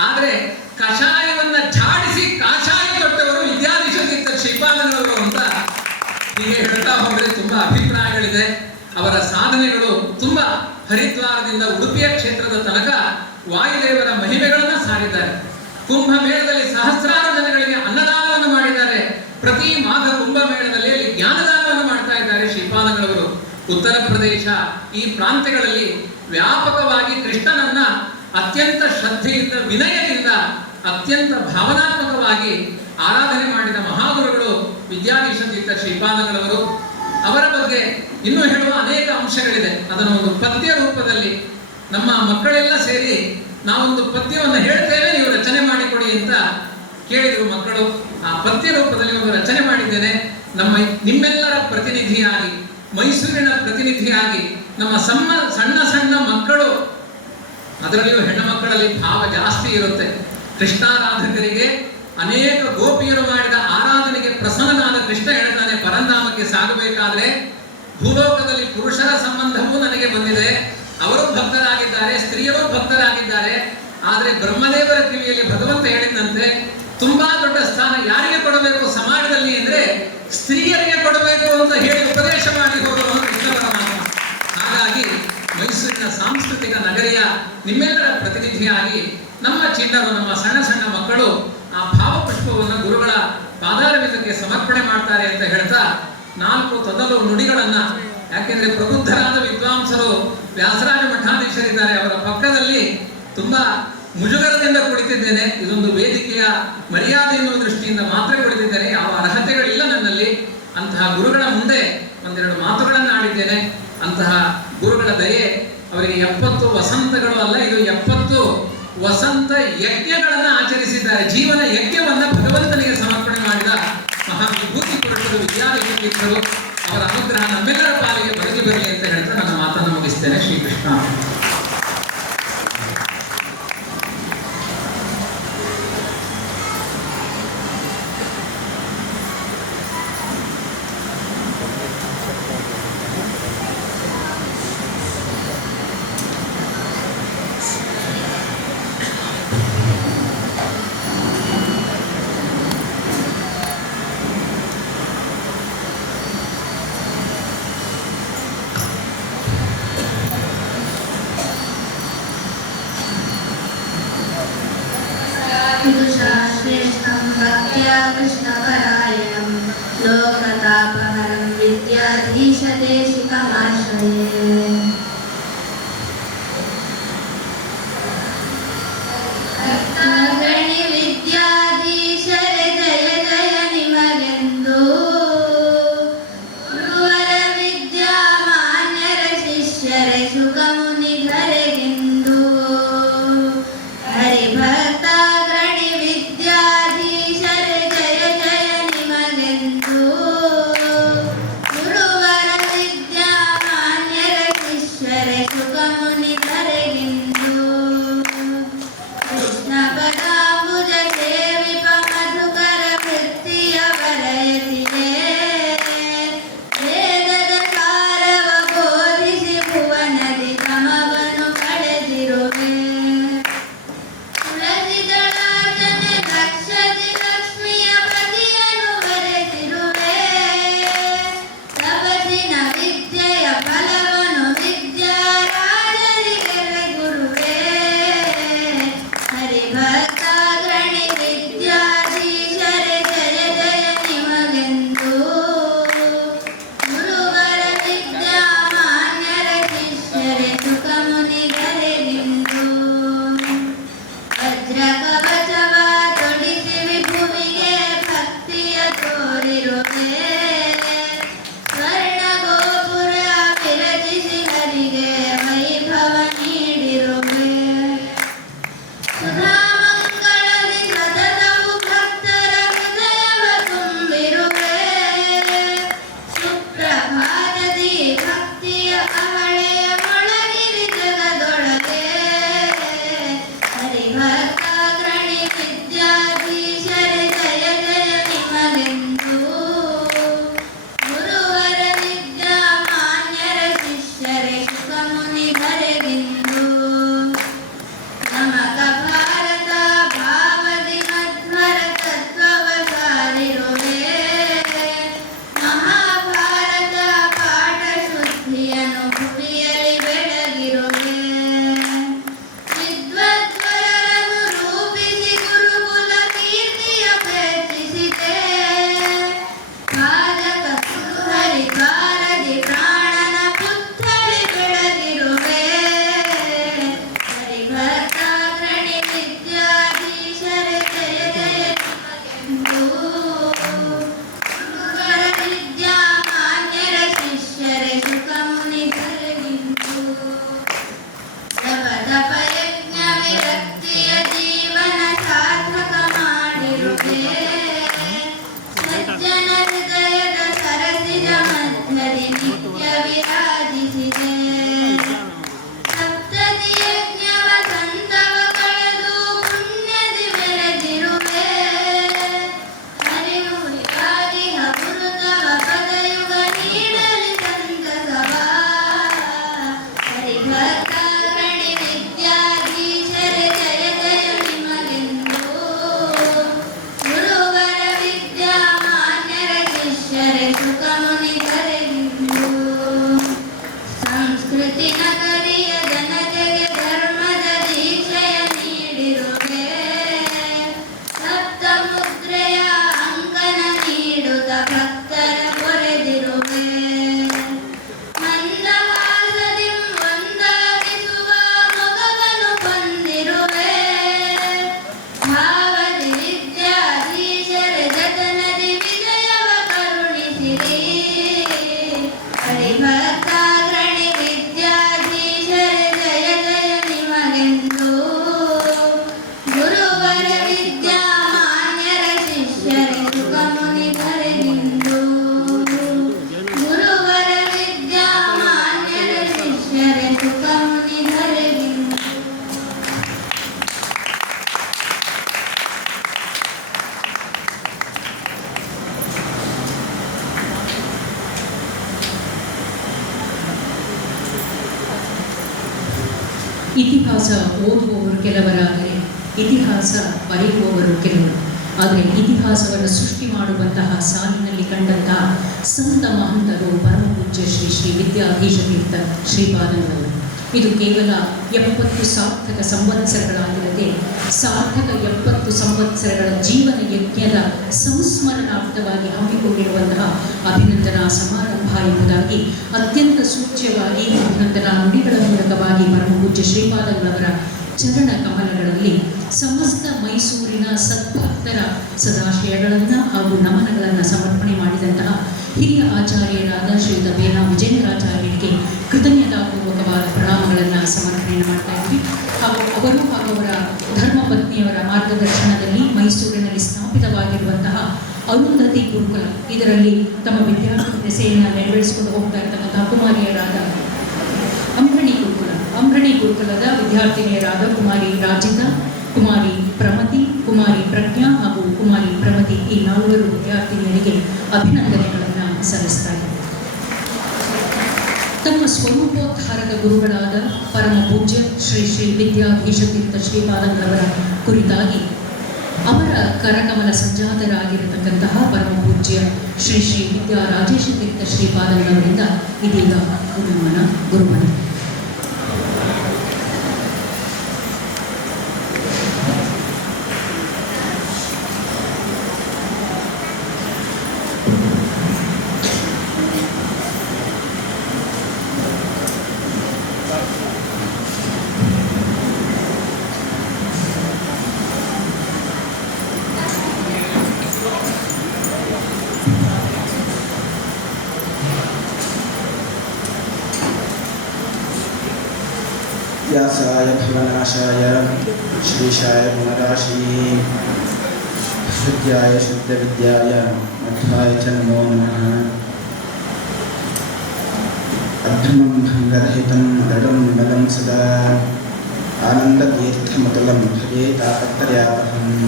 ಆದ್ರೆ ಕಷಾಯವನ್ನ ಝಾಡಿಸಿ ಕಾಷಾಯ ತೊಟ್ಟವರು ವಿದ್ಯಾಧೀಶ ತೀರ್ಥ ಶ್ರೀಪಾದಂಗಳವರು ಅಂತ ಹೀಗೆ ಹೇಳ್ತಾ ಹೋದ್ರೆ ತುಂಬಾ ಅಭಿಪ್ರಾಯಗಳಿದೆ. ಅವರ ಸಾಧನೆಗಳು ತುಂಬಾ ಹರಿದ್ವಾರದಿಂದ ಉಡುಪಿಯ ಕ್ಷೇತ್ರದ ತನಕ ವಾಯುದೇವರ ಮಹಿಮೆಗಳನ್ನ ಸಾರಿದ್ದಾರೆ. ಕುಂಭಮೇಳದಲ್ಲಿ ಸಹಸ್ರಾರು ಜನಗಳಿಗೆ ಅನ್ನದಾನವನ್ನು ಮಾಡಿದ್ದಾರೆ. ಪ್ರತಿ ಮಾಘ ಕುಂಭಮೇಳದಲ್ಲಿ ಅಲ್ಲಿ ಜ್ಞಾನದಾನವನ್ನು ಮಾಡ್ತಾ ಇದ್ದಾರೆ ಶ್ರೀಪಾದಂಗಳವರು. ಉತ್ತರ ಪ್ರದೇಶ ಈ ಪ್ರಾಂತ್ಯಗಳಲ್ಲಿ ವ್ಯಾಪಕವಾಗಿ ಕೃಷ್ಣನನ್ನ ಅತ್ಯಂತ ಶ್ರದ್ಧೆಯಿಂದ, ವಿನಯದಿಂದ, ಅತ್ಯಂತ ಭಾವನಾತ್ಮಕವಾಗಿ ಆರಾಧನೆ ಮಾಡಿದ ಮಹಾಗುರುಗಳು ವಿದ್ಯಾಧೀಶ ತೀರ್ಥ ಶ್ರೀಪಾದಂಗಳವರು. ಅವರ ಬಗ್ಗೆ ಇನ್ನೂ ಹೇಳುವ ಅನೇಕ ಅಂಶಗಳಿದೆ. ಅದನ್ನು ಒಂದು ಪದ್ಯ ರೂಪದಲ್ಲಿ ನಮ್ಮ ಮಕ್ಕಳೆಲ್ಲ ಸೇರಿ ನಾವೊಂದು ಪದ್ಯವನ್ನು ಹೇಳ್ತೇವೆ, ನೀವು ರಚನೆ ಮಾಡಿಕೊಡಿ ಅಂತ ಕೇಳಿದ್ರು ಮಕ್ಕಳು. ಆ ಪದ್ಯ ರೂಪದಲ್ಲಿ ಒಂದು ರಚನೆ ಮಾಡಿದ್ದೇನೆ. ನಿಮ್ಮೆಲ್ಲರ ಪ್ರತಿನಿಧಿಯಾಗಿ, ಮೈಸೂರಿನ ಪ್ರತಿನಿಧಿಯಾಗಿ, ನಮ್ಮ ಸಣ್ಣ ಸಣ್ಣ ಮಕ್ಕಳು, ಅದರಲ್ಲಿಯೂ ಹೆಣ್ಣು ಮಕ್ಕಳಲ್ಲಿ ಭಾವ ಜಾಸ್ತಿ ಇರುತ್ತೆ. ಕೃಷ್ಣಾರಾಧಕರಿಗೆ ಅನೇಕ ಗೋಪಿಯರು ಮಾಡಿದ ಆರಾಧನೆಗೆ ಪ್ರಸನ್ನನಾದ ಕೃಷ್ಣ ಹೇಳ್ತಾನೆ, ಪರಂಧಾಮಕ್ಕೆ ಸಾಗಬೇಕಾದ್ರೆ ಭೂಲೋಕದಲ್ಲಿ ಪುರುಷರ ಸಂಬಂಧವೂ ನನಗೆ ಬಂದಿದೆ, ಅವರು ಭಕ್ತರಾಗಿದ್ದಾರೆ, ಸ್ತ್ರೀಯರು ಭಕ್ತರಾಗಿದ್ದಾರೆ. ಆದರೆ ಬ್ರಹ್ಮದೇವರ ಕಿವಿಯಲ್ಲಿ ಭಗವಂತ ಹೇಳಿದಂತೆ ತುಂಬಾ ದೊಡ್ಡ ಸ್ಥಾನ ಯಾರಿಗೆ ಕೊಡಬೇಕು ಸಮಾಜದಲ್ಲಿ ಅಂದ್ರೆ ಸ್ತ್ರೀಯರಿಗೆ ಕೊಡಬೇಕು ಅಂತ ಹೇಳಿ ಉಪದೇಶ ಮಾಡಿ ಹೋಗುವ ಕೃಷ್ಣ ಪರಮಾತ್ಮ. ಹಾಗಾಗಿ ಮೈಸೂರಿನ ಸಾಂಸ್ಕೃತಿಕ ನಗರಿಯ ನಿಮ್ಮೆಲ್ಲರ ಪ್ರತಿನಿಧಿಯಾಗಿ ನಮ್ಮ ಚಿಣ್ಣರು, ನಮ್ಮ ಸಣ್ಣ ಸಣ್ಣ ಮಕ್ಕಳು ಆ ಭಾವಪುಷ್ಪವನ್ನು ಗುರುಗಳ ಪಾದಾರವಿಂದಕ್ಕೆ ಸಮರ್ಪಣೆ ಮಾಡ್ತಾರೆ ಅಂತ ಹೇಳ್ತಾ 4 ತೊದಲು ನುಡಿಗಳನ್ನ, ಯಾಕೆಂದ್ರೆ ಪ್ರಬುದ್ಧರಾದ ವಿದ್ವಾಂಸರು ವ್ಯಾಸರಾಜ ಮಠಾಧೀಶರಿದ್ದಾರೆ, ಅವರ ಪಕ್ಕದಲ್ಲಿ ತುಂಬಾ ಮುಜುಗರದಿಂದ ಕುಳಿತಿದ್ದೇನೆ. ಇದೊಂದು ವೇದಿಕೆಯ ಮರ್ಯಾದೆ ಎನ್ನುವ ದೃಷ್ಟಿಯಿಂದ ಮಾತ್ರ ಕುಳಿತಿದ್ದೇನೆ, ಯಾವ ಅರ್ಹತೆಗಳಿಲ್ಲ ನನ್ನಲ್ಲಿ. ಅಂತಹ ಗುರುಗಳ ಮುಂದೆ ಒಂದೆರಡು ಮಾತುಗಳನ್ನು ಆಡಿದ್ದೇನೆ. ಅಂತಹ ಗುರುಗಳ ದಯೆ ಅವರಿಗೆ 70 ವಸಂತಗಳು ಅಲ್ಲ, ಇದು 70 ವಸಂತ ಯಜ್ಞಗಳನ್ನು ಆಚರಿಸಿದ್ದಾರೆ. ಜೀವನ ಯಜ್ಞವನ್ನ ಭಗವಂತನಿಗೆ ಸಮರ್ಪಣೆ ಮಾಡಿದ ಮಹಾ ವಿಭೂತಿ ಪುರುಷರು ವಿದ್ಯಾರ್ಥಿಗಳು. ಅವರ ಅನುಗ್ರಹ ನಮ್ಮೆಲ್ಲರ ಪಾಲಿಗೆ ಬರಲಿ ಬರಲಿ ಅಂತ ಹೇಳ್ತಾ ನನ್ನ ಮಾತನ್ನು ಮುಗಿಸ್ತೇನೆ. ಶ್ರೀಕೃಷ್ಣ. श्रेष्ठं भक्त्या कृष्णपरायणं लोकतापहरं विद्याधीशदेशिकमाश्रये। भक्ताग्रणी विद्याधीशरे जय जय निमಗೆಂದು ಗುರುವರ ವಿದ್ಯಾಮಾನ್ಯರ ಶಿಷ್ಯರೇ ಸುಖಮುನಿಗರೆಗೆಂದು ಹರಿಭಕ್ತಾಗ್ರಣಿ ವಿದ್ಯಾಧೀಶರೇ ಜಯ ಜಯ ನಿಮಗೆಂದು ಗುರುವರ ವಿದ್ಯಾಮಾನ್ಯರ ಶಿಷ್ಯರೇ ಸುಖಮುನಿಗರೆಗೆಂದು ಕೃಷ್ಣ ಪದಾಂಬುಜ ಸೇವಿಪ ಮಧುಕರ ವೃತ್ತಿಯವರಯತಿಗೆ ವೇದದ ಸಾರವ ಬೋಧಿಸಿ ಭುವನದಿ ತಮವನ್ನು ಪಡೆದಿರುವೆ. ತುಳಸಿದಳಾರ್ಚನೆ ಲಕ್ಷದಿ ಲಕ್ಷ್ಮಿಯ ಪತಿಯನ್ನು ವರೆಸಿರುವೆ. ತಪಸ್ಸಿನ ವಿದ್ಯೆಯ ಫಲವನ್ನು ವಿದ್ಯಾರ ದಿನಕರಿಯ ಜನತೆಗೆ ಧರ್ಮದ ದೀಕ್ಷೆಯ ನೀಡಿರುವೆ. ಸಪ್ತ ಮುದ್ರೆಯ ಅಂಕನ ನೀಡುತ್ತ ಭಕ್ತರ ಪೊರೆದಿರುವೆ. ಮಂದಹಾಸದಿ ಒಂದಾಗಿಸುವ ಮೊಗವನ್ನು ಹೊಂದಿರುವೆ. ಭಾವದಿ ವಿದ್ಯಾಧೀಶರ ಜತನದಿ ವಿಜಯವ ಕರುಣಿಸಿರಿ. ಹರಿಭಕ್ತಾಗ್ರಣಿ ವಿದ್ಯಾಧೀಶರ ಜಯ ಜಯ ನಿಮಗೆಂದು. ಗುರುವರ ವಿದ್ಯಾಮಾನ್ಯರ ಶಿಷ್ಯರ ಸುಖಮುನಿ ಧರೆಗಿಂದು. ಗುರುವರ ವಿದ್ಯಾಮಾನ್ಯರ ಶಿಷ್ಯರ ಸುಖಮುನಿ ಧರೆಗಿಂದು. ಇತಿಹಾಸ ಓದುವವರು ಕೆಲವರಾದರೆ ಇತಿಹಾಸ ಬರೆಯುವವರು ಕೆಲವರು. ಆದರೆ ಇತಿಹಾಸವನ್ನು ಸೃಷ್ಟಿ ಮಾಡುವಂತಹ ಸಾಲಿನಲ್ಲಿ ಕಂಡಂತಹ ಸಂತ ಮಹಂತರು ಪರಮಪೂಜ್ಯ ಶ್ರೀ ಶ್ರೀ ವಿದ್ಯಾಧೀಶ ತೀರ್ಥ ಶ್ರೀಪಾದಂಗಳವರು. ಇದು ಕೇವಲ 70 ಸಾರ್ಥಕ ಸಂವತ್ಸರಗಳಾಗಿರದೆ ಸಾರ್ಥಕ 70 ಸಂವತ್ಸರಗಳ ಜೀವನ ಯಜ್ಞದ ಸಂಸ್ಮರಣಾರ್ಥವಾಗಿ ಹಮ್ಮಿಕೊಂಡಿರುವಂತಹ ಅಭಿನಂದನಾ ಸಮಾರಂಭ ಎಂಬುದಾಗಿ ಅತ್ಯಂತ ಸೂಚ್ಯವಾಗಿ ಅಭಿನಂದನಾ ನುಡಿಗಳ ಮೂಲಕವಾಗಿ ಪರಮಪೂಜ್ಯ ಶ್ರೀಪಾದಂಗಳವರ ಚರಣ ಕಮಲಗಳಲ್ಲಿ ಸಮಸ್ತ ಮೈಸೂರಿನ ಸದ್ಭಕ್ತರ ಸದಾಶಯಗಳನ್ನು ಹಾಗೂ ನಮನಗಳನ್ನು ಸಮರ್ಪಣೆ ಮಾಡಿದಂತಹ ಹಿರಿಯ ಆಚಾರ್ಯರಾದ ಶ್ರೀಯುತ ಬೇನಾ ವಿಜೇಂದ್ರಾಚಾರ್ಯರಿಗೆ ಕೃತಜ್ಞತಾಪೂರ್ವಕವಾದ ಪ್ರಣಾಮಗಳನ್ನು ಸಮರ್ಪಣೆ ಮಾಡ್ತಾ ಇದ್ವಿ. ಹಾಗೂ ಅವರು ಹಾಗೂ ಅವರ ಧರ್ಮಪತ್ನಿಯವರ ಮಾರ್ಗದರ್ಶನದಲ್ಲಿ ಮೈಸೂರಿನಲ್ಲಿ ಸ್ಥಾಪಿತವಾಗಿರುವಂತಹ ಅರುಂಧತಿ ಗುರುಕುಲ, ಇದರಲ್ಲಿ ತಮ್ಮ ವಿದ್ಯಾರ್ಥಿ ದೆಸೆಯನ್ನು ನೆರವೇರಿಸಿಕೊಂಡು ಹೋಗ್ತಾ ಇರ್ತಕ್ಕಂತಹ ಕುಮಾರಿಯರಾದ ಅಂಬ್ರಣಿ ಗುರುಕುಲದ ವಿದ್ಯಾರ್ಥಿನಿಯರಾದ ಕುಮಾರಿ ರಾಜಿತಾ, ಕುಮಾರಿ ಪ್ರಮತಿ, ಕುಮಾರಿ ಪ್ರಜ್ಞಾ ಹಾಗೂ ಕುಮಾರಿ ಪ್ರಮತಿ, ಈ 4 ವಿದ್ಯಾರ್ಥಿನಿಯರಿಗೆ ಅಭಿನಂದನೆಗಳನ್ನು ಸಲ್ಲಿಸ್ತಾ ಇದ್ದಾರೆ. ತಮ್ಮ ಸ್ವರೂಪೋದ್ಧಾರದ ಗುರುಗಳಾದ ಪರಮ ಪೂಜ್ಯ ಶ್ರೀ ಶ್ರೀ ವಿದ್ಯಾಧೀಶ ತೀರ್ಥ ಶ್ರೀಪಾದಂಗಳವರ ಕುರಿತಾಗಿ ಅವರ ಕರಕಮಲ ಸಂಜಾತರಾಗಿರತಕ್ಕಂತಹ ಪರಮ ಪೂಜ್ಯ ಶ್ರೀ ಶ್ರೀ ವಿದ್ಯಾ ರಾಜೇಶ ತೀರ್ಥ ಶ್ರೀಪಾದಂಗಳವರಿಂದ ಇದೀಗ ಗುರುಮನ. व्यासाय भवनाशाय श्रीशाय गुणराशि शुद्धाय शुद्धविद्याय मध्वाय च नमो नमः. अभ्रमं भङ्गरहितं दृढं बलं सदा आनन्दतीर्थमतुलं भजे तापत्रयापहम्.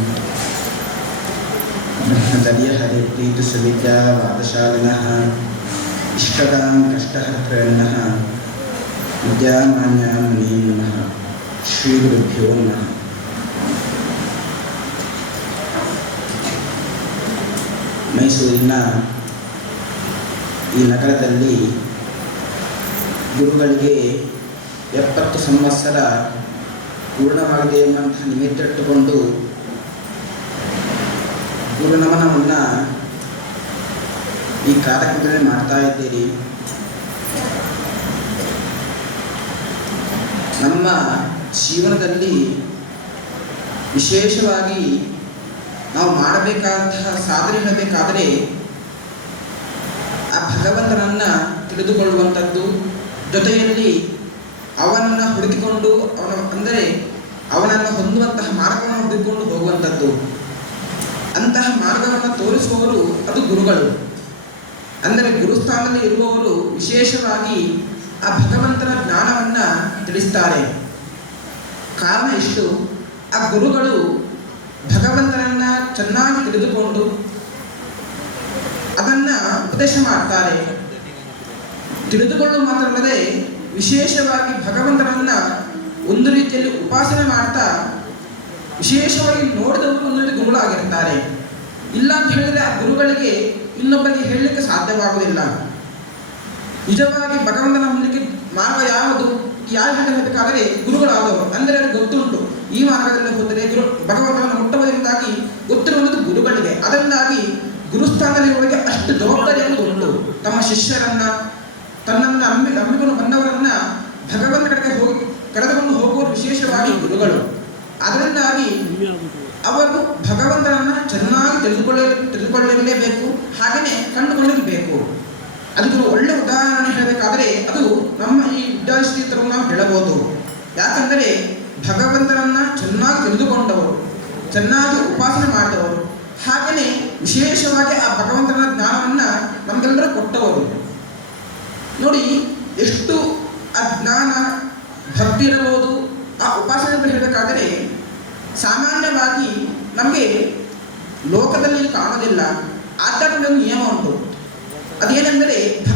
ब्रह्मचर्यहरिप्रीतिसुविद्यावादशालिनः इष्टदां कष्टहर्त्रिणः विद्यामान्यां मुनीं नमः. ಶ್ರೀಗುರುಭ್ಯೋ ನಮಃ. ಮೈಸೂರಿನ ಈ ನಗರದಲ್ಲಿ ಗುರುಗಳಿಗೆ 70 ಸಂವತ್ಸರ ಪೂರ್ಣವಾಗಿದೆ ಎಂಬಂತಹ ನಿಮಿತ್ತಿಟ್ಟುಕೊಂಡು ಗುರುನಮನವನ್ನು ಈ ಕಾರ್ಯಕ್ರಮದಲ್ಲಿ ಮಾಡ್ತಾ ಇದ್ದೀರಿ. ನಮ್ಮ ಜೀವನದಲ್ಲಿ ವಿಶೇಷವಾಗಿ ನಾವು ಮಾಡಬೇಕಾದಂತಹ ಸಾಧನೆ ಹೇಳಬೇಕಾದರೆ ಆ ಭಗವಂತನನ್ನು ತಿಳಿದುಕೊಳ್ಳುವಂಥದ್ದು, ಜೊತೆಯಲ್ಲಿ ಅವನನ್ನು ಹುಡುಕಿಕೊಂಡು ಅವನನ್ನು ಹೊಂದುವಂತಹ ಮಾರ್ಗವನ್ನು ಹುಡುಕಿಕೊಂಡು ಹೋಗುವಂಥದ್ದು. ಅಂತಹ ಮಾರ್ಗವನ್ನು ತೋರಿಸುವವರು ಅದು ಗುರುಗಳು. ಅಂದರೆ ಗುರುಸ್ಥಾನದಲ್ಲಿ ಇರುವವರು ವಿಶೇಷವಾಗಿ ಆ ಭಗವಂತನ ಜ್ಞಾನವನ್ನು ತಿಳಿಸ್ತಾರೆ. ಕಾರಣ ಇಷ್ಟು, ಆ ಗುರುಗಳು ಭಗವಂತನನ್ನು ಚೆನ್ನಾಗಿ ತಿಳಿದುಕೊಂಡು ಅದನ್ನು ಉಪದೇಶ ಮಾಡ್ತಾರೆ. ತಿಳಿದುಕೊಳ್ಳುವ ಮಾತ್ರವಲ್ಲದೆ ವಿಶೇಷವಾಗಿ ಭಗವಂತನನ್ನು ಒಂದು ರೀತಿಯಲ್ಲಿ ಉಪಾಸನೆ ಮಾಡ್ತಾ ವಿಶೇಷವಾಗಿ ನೋಡಿದವರು ಒಂದು ರೀತಿ ಗುರುಗಳಾಗಿರ್ತಾರೆ. ಇಲ್ಲ ಅಂತ ಹೇಳಿದರೆ ಆ ಗುರುಗಳಿಗೆ ಇನ್ನೊಬ್ಬರಿಗೆ ಹೇಳಲಿಕ್ಕೆ ಸಾಧ್ಯವಾಗುವುದಿಲ್ಲ. ನಿಜವಾಗಿ ಭಗವಂತನ ಮಾರ್ಗ ಯಾವುದು ಯಾರು ಹೇಳಬೇಕಾದರೆ ಗುರುಗಳಾದವರು, ಅಂದರೆ ಅದು ಗೊತ್ತುಂಟು ಈ ಮಾರ್ಗದಲ್ಲಿ ಹೋದರೆ ಭಗವಂತನನ್ನು ಮುಟ್ಟುವುದರಿಂದಾಗಿ ಗೊತ್ತಿರುವಂಥದ್ದು ಗುರುಗಳಿಗೆ. ಅದರಿಂದಾಗಿ ಗುರುಸ್ಥಾನದಲ್ಲಿರುವವರಿಗೆ ಅಷ್ಟು ಜವಾಬ್ದಾರಿ ಅನ್ನೋದು ಉಂಟು. ತಮ್ಮ ಶಿಷ್ಯರನ್ನ ತನ್ನನ್ನು ನಂಬಿಕೊಂಡು ಬಂದವರನ್ನ ಭಗವಂತ ಕಡೆಗೆ ಕರೆದುಕೊಂಡು ಹೋಗುವರು ವಿಶೇಷವಾಗಿ ಗುರುಗಳು. ಅದರಿಂದಾಗಿ ಅವರು ಭಗವಂತನನ್ನ ಚೆನ್ನಾಗಿ ತಿಳಿದುಕೊಳ್ಳಲೇಬೇಕು, ಹಾಗೆಯೇ ಕಂಡುಕೊಳ್ಳಲೇಬೇಕು. ಅದಕ್ಕೆ ಒಳ್ಳೆ ಉದಾಹರಣೆ ಹೇಳಬೇಕಾದರೆ ಅದು ನಮ್ಮ ಈ ವಿದ್ಯಾರ್ಥಿಗಳನ್ನು ನಾವು ಹೇಳಬಹುದು. ಯಾಕಂದರೆ ಭಗವಂತನನ್ನ ಚೆನ್ನಾಗಿ ತಿಳಿದುಕೊಂಡವರು, ಚೆನ್ನಾಗಿ ಉಪಾಸನೆ ಮಾಡಿದವರು, ಹಾಗೆಯೇ ವಿಶೇಷವಾಗಿ ಆ ಭಗವಂತನ ಜ್ಞಾನವನ್ನ ನಮಗೆಲ್ಲರೂ ಕೊಟ್ಟವರು. ನೋಡಿ ಎಷ್ಟು ಆ ಜ್ಞಾನ ಭಕ್ತಿ ಇರಬಹುದು. ಆ ಉಪಾಸನೆ ಅಂತ ಹೇಳಬೇಕಾದರೆ ಸಾಮಾನ್ಯವಾಗಿ ನಮಗೆ ಲೋಕದಲ್ಲಿ ಕಾಣೋದಿಲ್ಲ. ಆಧ್ಯಾತ್ಮಿಕ ನಿಯಮ ಉಂಟು. ಅದೇನೆಂದರೆ